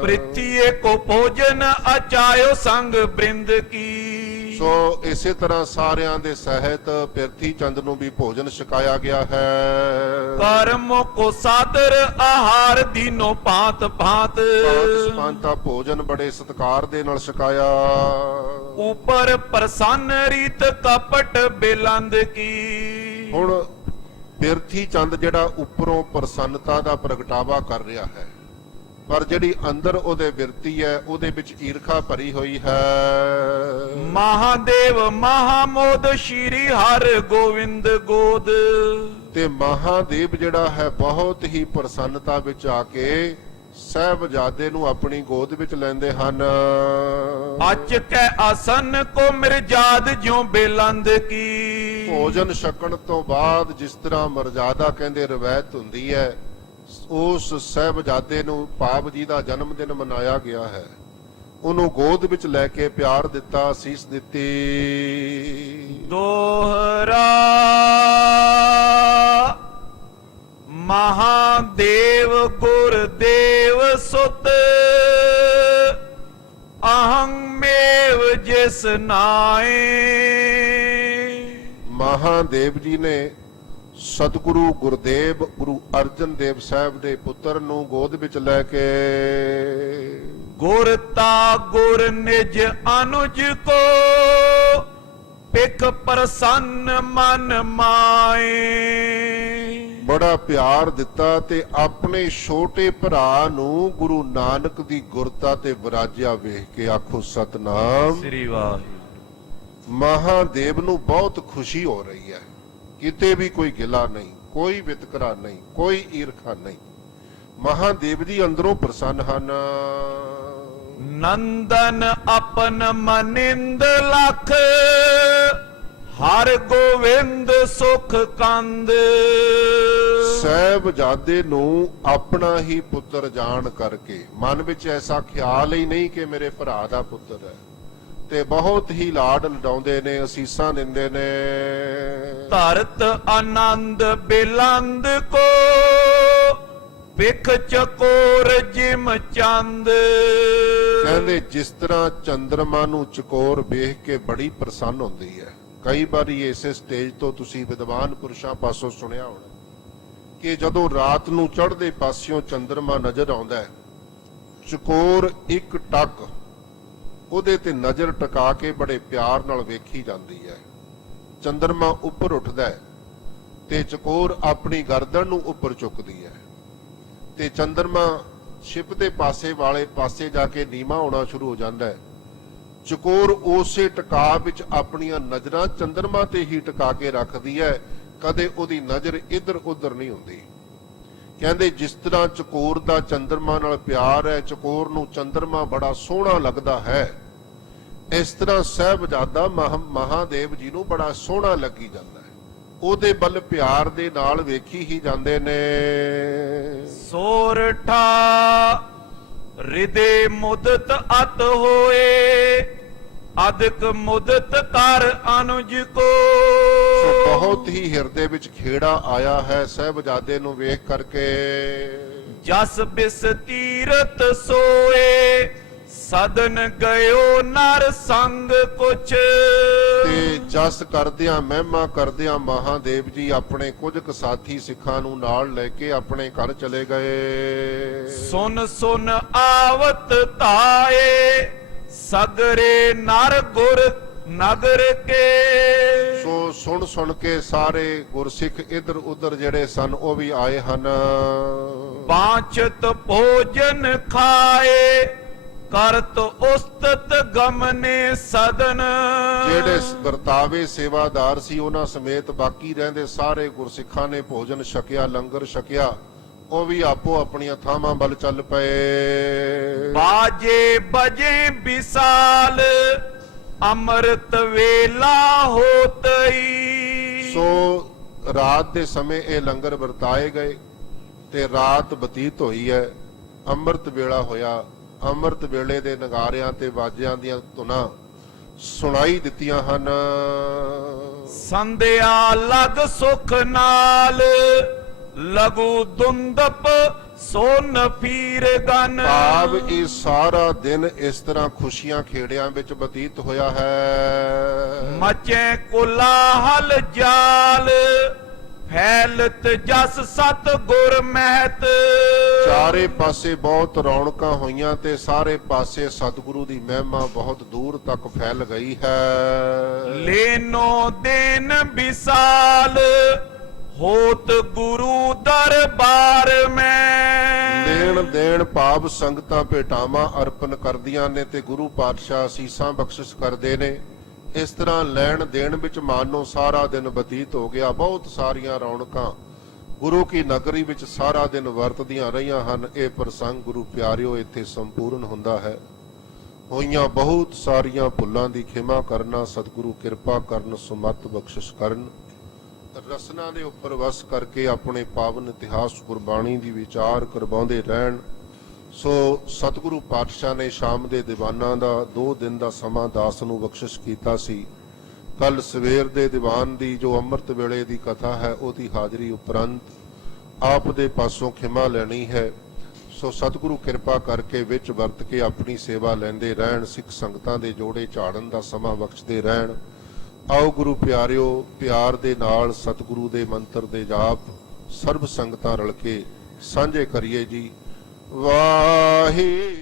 ਪ੍ਰਿਥੀਏ ਕੋ ਭੋਜਨ ਅਚਾਇਓ ਸੰਗ ਬ੍ਰਿੰਦ ਕੀ। ਸੋ ਇਸੇ ਤਰ੍ਹਾਂ ਸਾਰਿਆਂ ਦੇ ਸਹਿਤ ਪਿਰਥੀ ਚੰਦ ਨੂੰ ਵੀ ਭੋਜਨ ਛਕਾਇਆ ਗਿਆ ਹੈ। ਕਰਮ ਕੋ ਸਾਦਰ ਆਹਾਰ ਦੀਨੋ ਭਾਂਤ ਭਾਂਤ। ਸਮਾਨਤਾ ਭੋਜਨ ਬੜੇ ਸਤਿਕਾਰ ਦੇ ਨਾਲ ਛਕਾਇਆ। ਉਪਰ ਪ੍ਰਸੰਨ ਰੀਤ ਕਪਟ ਬਿਲੰਦ ਕੀ। ਹੁਣ ਪਿਰਥੀ ਚੰਦ ਜਿਹੜਾ ਉੱਪਰੋਂ ਪ੍ਰਸੰਨਤਾ ਦਾ ਪ੍ਰਗਟਾਵਾ ਕਰ ਰਿਹਾ ਹੈ, ਪਰ ਜਿਹੜੀ ਅੰਦਰ ਉਹਦੇ ਬਿਰਤੀ ਹੈ ਉਹਦੇ ਵਿੱਚ ਈਰਖਾ ਭਰੀ ਹੋਈ ਹੈ। ਮਹਾਦੇਵ ਮਹਾਮੋਦ ਸ਼੍ਰੀ ਹਰ ਗੋਵਿੰਦ ਗੋਦ। ਤੇ ਮਹਾਦੇਵ ਜਿਹੜਾ ਹੈ ਬਹੁਤ ਹੀ ਪ੍ਰਸੰਨਤਾ ਵਿੱਚ ਆ ਕੇ ਸਾਹਿਬਜ਼ਾਦੇ ਨੂੰ ਆਪਣੀ ਗੋਦ ਵਿੱਚ ਲੈਂਦੇ ਹਨ। ਅਚ ਕੈ ਆਸਨ ਕੋ ਮਿਰਜਾਦ ਜਿਉ ਬਿਲੰਦ ਕੀ। ਭੋਜਨ ਛਕਣ ਤੋਂ ਬਾਅਦ ਜਿਸ ਤਰ੍ਹਾਂ ਮਰਜ਼ਾਦਾ ਕਹਿੰਦੇ ਰਵਾਇਤ ਹੁੰਦੀ ਹੈ, ਉਸ ਸਾਹਿਬਜ਼ਾਦੇ ਨੂੰ ਭਾਵ ਜੀ ਦਾ ਜਨਮ ਦਿਨ ਮਨਾਇਆ ਗਿਆ ਹੈ, ਉਹਨੂੰ ਗੋਦ ਵਿੱਚ ਲੈ ਕੇ ਪਿਆਰ ਦਿੱਤਾ, ਅਸੀਸ ਦਿੱਤੀ। ਦੋਹਰਾ ਮਹਾਦੇਵ ਗੁਰਦੇਵ ਸੁਤ ਅਹੰ ਮੇਵ ਜਿਸ ਨਾਏ। ਮਹਾਦੇਵ ਜੀ ਨੇ ਸਤਿਗੁਰੂ ਗੁਰਦੇਵ ਗੁਰੂ ਅਰਜਨ ਦੇਵ ਸਾਹਿਬ ਦੇ ਪੁੱਤਰ ਨੂੰ ਗੋਦ ਵਿੱਚ ਲੈ ਕੇ ਗੁਰਤਾ ਗੁਰ ਨਿਜ ਅਨੁਜ ਕੋ ਪਿਕ ਪ੍ਰਸੰਨ ਮਨ ਮਾਏ। ਬੜਾ ਪਿਆਰ ਦਿੱਤਾ ਤੇ ਆਪਣੇ ਛੋਟੇ ਭਰਾ ਨੂੰ ਗੁਰੂ ਨਾਨਕ ਦੀ ਗੁਰਤਾ ਤੇ ਵਿਰਾਜਿਆ ਵੇਖ ਕੇ ਆਖੋ ਸਤਨਾਮ ਸ੍ਰੀ ਵਾਹਿਗੁਰੂ। ਮਹਾਦੇਵ ਨੂੰ ਬਹੁਤ ਖੁਸ਼ੀ ਹੋ ਰਹੀ ਹੈ, ਕਿਤੇ ਵੀ ਕੋਈ ਗਿਲਾ ਨਹੀਂ, ਕੋਈ ਵਿਤਕਰਾ ਨਹੀਂ, ਕੋਈ ਈਰਖਾ ਨਹੀਂ। ਮਹਾਦੇਵ ਜੀ ਅੰਦਰੋਂ ਪ੍ਰਸੰਨ ਹਨ। ਨੰਦਨ ਆਪਨ ਮਨਿੰਦ ਲਖ ਹਰ ਗੋਵਿੰਦ ਸੁਖ ਕੰਦ। ਸਾਹਿਬਜ਼ਾਦੇ ਨੂੰ ਆਪਣਾ ਹੀ ਪੁੱਤਰ ਜਾਣ ਕਰਕੇ ਮਨ ਵਿੱਚ ਐਸਾ ਖਿਆਲ ਹੀ ਨਹੀਂ ਕਿ ਮੇਰੇ ਭਰਾ ਦਾ ਪੁੱਤਰ ਹੈ, ਤੇ ਬਹੁਤ ਹੀ ਲਾਡ ਲਡਾਉਂਦੇ ਨੇ, ਅਸੀਸਾਂ ਦਿੰਦੇ ਨੇ। ਧਰਤ ਆਨੰਦ ਬਿਲੰਦ ਕੋ ਵਿਖ ਚਕੋਰ ਜਿਮ ਚੰਦ। ਕਹਿੰਦੇ ਜਿਸ ਤਰ੍ਹਾਂ ਚੰਦਰਮਾ ਨੂੰ ਚਕੋਰ ਵੇਖ ਕੇ ਬੜੀ ਪ੍ਰਸੰਨ ਹੁੰਦੀ ਹੈ। ਕਈ ਵਾਰੀ ਇਸੇ ਸਟੇਜ ਤੋਂ ਤੁਸੀਂ ਵਿਦਵਾਨ ਪੁਰਸ਼ਾਂ ਪਾਸੋਂ ਸੁਣਿਆ ਹੋਣਾ ਕਿ ਜਦੋਂ ਰਾਤ ਨੂੰ ਚੜ੍ਹਦੇ ਪਾਸਿਓਂ ਚੰਦਰਮਾ ਨਜ਼ਰ ਆਉਂਦਾ ਹੈ, ਚਕੋਰ ਇੱਕ ਟੱਕ ਉਹਦੇ ਤੇ ਨਜ਼ਰ ਟਿਕਾ ਕੇ ਬੜੇ ਪਿਆਰ ਨਾਲ ਵੇਖੀ ਜਾਂਦੀ ਹੈ। ਚੰਦਰਮਾ ਉੱਪਰ ਉੱਠਦਾ ਹੈ ਤੇ ਚਕੋਰ ਆਪਣੀ ਗਰਦਨ ਨੂੰ ਉੱਪਰ ਚੁੱਕਦੀ ਹੈ ਤੇ ਚੰਦਰਮਾ ਛਿਪ ਦੇ ਪਾਸੇ ਵਾਲੇ ਪਾਸੇ ਜਾ ਕੇ ਨੀਵਾਂ ਹੋਣਾ ਸ਼ੁਰੂ ਹੋ ਜਾਂਦਾ ਹੈ। ਚਕੋਰ ਉਸੇ ਟਿਕਾ ਵਿੱਚ ਆਪਣੀਆਂ ਨਜ਼ਰਾਂ ਚੰਦਰਮਾ ਤੇ ਹੀ ਟਿਕਾ ਕੇ ਰੱਖਦੀ ਹੈ, ਕਦੇ ਉਹਦੀ ਨਜ਼ਰ ਇੱਧਰ ਉੱਧਰ ਨਹੀਂ ਹੁੰਦੀ। ਕਹਿੰਦੇ ਜਿਸ ਤਰ੍ਹਾਂ ਚਕੋਰ ਦਾ ਚੰਦਰਮਾ ਨਾਲ ਪਿਆਰ ਹੈ, ਚਕੋਰ ਨੂੰ ਚੰਦਰਮਾ ਬੜਾ ਸੋਹਣਾ ਲੱਗਦਾ ਹੈ, ਇਸ ਤਰ੍ਹਾਂ ਸਾਹਿਬਜ਼ਾਦਾ ਮਹਾਦੇਵ ਜੀ ਨੂੰ ਬੜਾ ਸੋਹਣਾ ਲੱਗੀ ਜਾਂਦਾ ਹੈ। ਉਹਦੇ ਵੱਲ ਪਿਆਰ ਦੇ ਨਾਲ ਵੇਖੀ ਹੀ ਜਾਂਦੇ ਨੇ। ਸੋਰਠਾ ਹਿਰਦੇ ਮੁਦਤ ਅਤ ਹੋਏ, ਅਦਕ ਮੁਦਤ ਕਰ ਅਨੁਜ ਕੋ। ਸੋ ਬਹੁਤ ਹੀ ਹਿਰਦੇ ਵਿੱਚ ਖੇੜਾ ਆਇਆ ਹੈ ਸਾਹਿਬਜ਼ਾਦੇ ਨੂੰ ਵੇਖ ਕਰਕੇ। ਜਸ ਬਿਸ ਤੀਰਤ ਸੋਏ, ਸਦਨ ਗਇਓ ਨਰ ਸੰਗ ਕੁਛ। ਤੇ ਜਸ ਕਰਦਿਆਂ ਮਹਿਮਾ ਕਰਦਿਆਂ ਮਹਾਦੇਵ ਜੀ ਆਪਣੇ ਕੁਝ ਕੁ ਸਾਥੀ ਸਿੱਖਾਂ ਨੂੰ ਨਾਲ ਲੈ ਕੇ ਆਪਣੇ ਘਰ ਚਲੇ ਗਏ। ਸੁਨ ਸੁਨ ਆਵਤ ਧਾਏ, ਸਗਰੇ ਨਰ ਗੁਰ ਨਗਰ ਕੇ। ਸੋ ਸੁਣ ਸੁਣ ਕੇ ਸਾਰੇ ਗੁਰਸਿੱਖ ਇੱਧਰ ਉੱਧਰ ਜਿਹੜੇ ਸਨ ਉਹ ਵੀ ਆਏ ਹਨ। ਬਾਚਤ ਭੋਜਨ ਖਾਏ, ਕਰਤ ਉਸਤਤ ਗਮਨੇ ਸਦਨ। ਜਿਹੜੇ ਵਰਤਾਵੇ ਸੇਵਾਦਾਰ ਸੀ ਉਹਨਾਂ ਸਮੇਤ ਬਾਕੀ ਰਹਿੰਦੇ ਸਾਰੇ ਗੁਰਸਿੱਖਾਂ ਨੇ ਭੋਜਨ ਛਕਿਆ, ਲੰਗਰ ਛਕਿਆ, ਉਹ ਵੀ ਆਪੋ ਆਪਣੀਆਂ ਥਾਵਾਂ ਵੱਲ ਚੱਲ ਪਏ। ਬਾਜੇ ਬਜੇ ਵਿਸਾਲ, ਅੰਮ੍ਰਿਤ ਵੇਲਾ ਹੋਤਈ। ਸੋ ਰਾਤ ਦੇ ਸਮੇਂ ਇਹ ਲੰਗਰ ਵਰਤਾਏ ਗਏ ਤੇ ਰਾਤ ਬਤੀਤ ਹੋਈ ਹੈ, ਅੰਮ੍ਰਿਤ ਵੇਲਾ ਹੋਇਆ। ਅੰਮ੍ਰਿਤ ਵੇਲੇ ਦੇ ਨਗਾਰਿਆਂ ਤੇ ਬਾਜਿਆਂ ਦੀਆਂ ਧੁਨਾਂ ਸੁਣਾਈ ਦਿੱਤੀਆਂ ਹਨ। ਸੰਧਿਆ ਲਗ ਸੁਖ ਨਾਲ, ਲਗੂ ਦੁੰਦਪ ਸੋਨ ਫੀਰ ਗਨ। ਭਾਵ ਇਹ ਸਾਰਾ ਦਿਨ ਇਸ ਤਰ੍ਹਾਂ ਖੁਸ਼ੀਆਂ ਖੇੜਿਆਂ ਵਿੱਚ ਬਤੀਤ ਹੋਇਆ ਹੈ। ਮਚੇ ਕੁਲਾਹਲ ਜਾਲ, ਫੈਲਤ ਜਸ ਸਤ ਗੁਰ ਮਹਿਤ। ਚਾਰੇ ਪਾਸੇ ਬਹੁਤ ਰੌਣਕਾਂ ਹੋਈਆਂ ਤੇ ਸਾਰੇ ਪਾਸੇ ਸਤਿਗੁਰੂ ਦੀ ਮਹਿਮਾ ਬਹੁਤ ਦੂਰ ਤੱਕ ਫੈਲ ਗਈ ਹੈ। ਲੈਨੋ ਦੇਨ ਵਿਸਾਲ, ਹੋਤ ਗੁਰੂ ਦਰਬਾਰ ਮੈਂ। ਲੈਣ ਦੇਣ ਭਾਵ ਸੰਗਤਾਂ ਭੇਟਾਵਾਂ ਅਰਪਣ ਕਰਦੀਆਂ ਨੇ ਤੇ ਗੁਰੂ ਪਾਤਸ਼ਾਹ ਅਸੀਸਾਂ ਬਖਸ਼ਿਸ਼ ਕਰਦੇ ਨੇ। ਇਸ ਤਰ੍ਹਾਂ ਲੈਣ ਦੇਣ ਵਿੱਚ ਮਾਨੋ ਸਾਰਾ ਦਿਨ ਬਤੀਤ ਹੋ ਗਿਆ। ਬਹੁਤ ਸਾਰੀਆਂ ਰੌਣਕਾਂ ਗੁਰੂ ਕੀ ਨਗਰੀ ਵਿੱਚ ਸਾਰਾ ਦਿਨ ਵਰਤਦੀਆਂ ਰਹੀਆਂ ਹਨ। ਇਹ ਪ੍ਰਸੰਗ ਗੁਰੂ ਪਿਆਰਿਓ ਇੱਥੇ ਸੰਪੂਰਨ ਹੁੰਦਾ ਹੈ। ਹੋਈਆਂ ਬਹੁਤ ਸਾਰੀਆਂ ਭੁੱਲਾਂ ਦੀ ਖਿਮਾ ਕਰਨਾ, ਸਤਿਗੁਰੂ ਕਿਰਪਾ ਕਰਨ, ਸਮਤ ਬਖਸ਼ਿਸ਼ ਕਰਨ, ਰਸਨਾ ਦੇ ਉੱਪਰ ਵਸ ਕਰਕੇ ਆਪਣੇ ਪਾਵਨ ਇਤਿਹਾਸ ਗੁਰਬਾਣੀ ਦੀ ਵਿਚਾਰ ਕਰਵਾਉਂਦੇ ਰਹਿਣ। ਸੋ ਸਤਿਗੁਰੂ ਪਾਤਸ਼ਾਹ ਨੇ ਸ਼ਾਮ ਦੇ ਦੀਵਾਨਾਂ ਦਾ 2 ਦਿਨ ਦਾ ਸਮਾਂ ਦਾਸ ਨੂੰ ਬਖਸ਼ਿਸ਼ ਕੀਤਾ ਸੀ। ਕੱਲ ਸਵੇਰ ਦੇ ਦੀਵਾਨ ਦੀ ਜੋ ਅੰਮ੍ਰਿਤ ਵੇਲੇ ਦੀ ਕਥਾ ਹੈ ਉਹਦੀ ਹਾਜ਼ਰੀ ਉਪਰੰਤ ਆਪ ਦੇ ਪਾਸੋਂ ਖਿਮਾ ਲੈਣੀ ਹੈ। ਸੋ ਸਤਿਗੁਰੂ ਕਿਰਪਾ ਕਰਕੇ ਵਿੱਚ ਵਰਤ ਕੇ ਆਪਣੀ ਸੇਵਾ ਲੈਂਦੇ ਰਹਿਣ, ਸਿੱਖ ਸੰਗਤਾਂ ਦੇ ਜੋੜੇ ਝਾੜਨ ਦਾ ਸਮਾਂ ਬਖਸ਼ਦੇ ਰਹਿਣ। ਆਓ ਗੁਰੂ ਪਿਆਰਿਓ, ਪਿਆਰ ਦੇ ਨਾਲ ਸਤਿਗੁਰੂ ਦੇ ਮੰਤਰ ਦੇ ਜਾਪ ਸਰਬ ਸੰਗਤਾਂ ਰਲ ਕੇ ਸਾਂਝੇ ਕਰੀਏ ਜੀ। ਵਾਹਿਗੁਰੂ।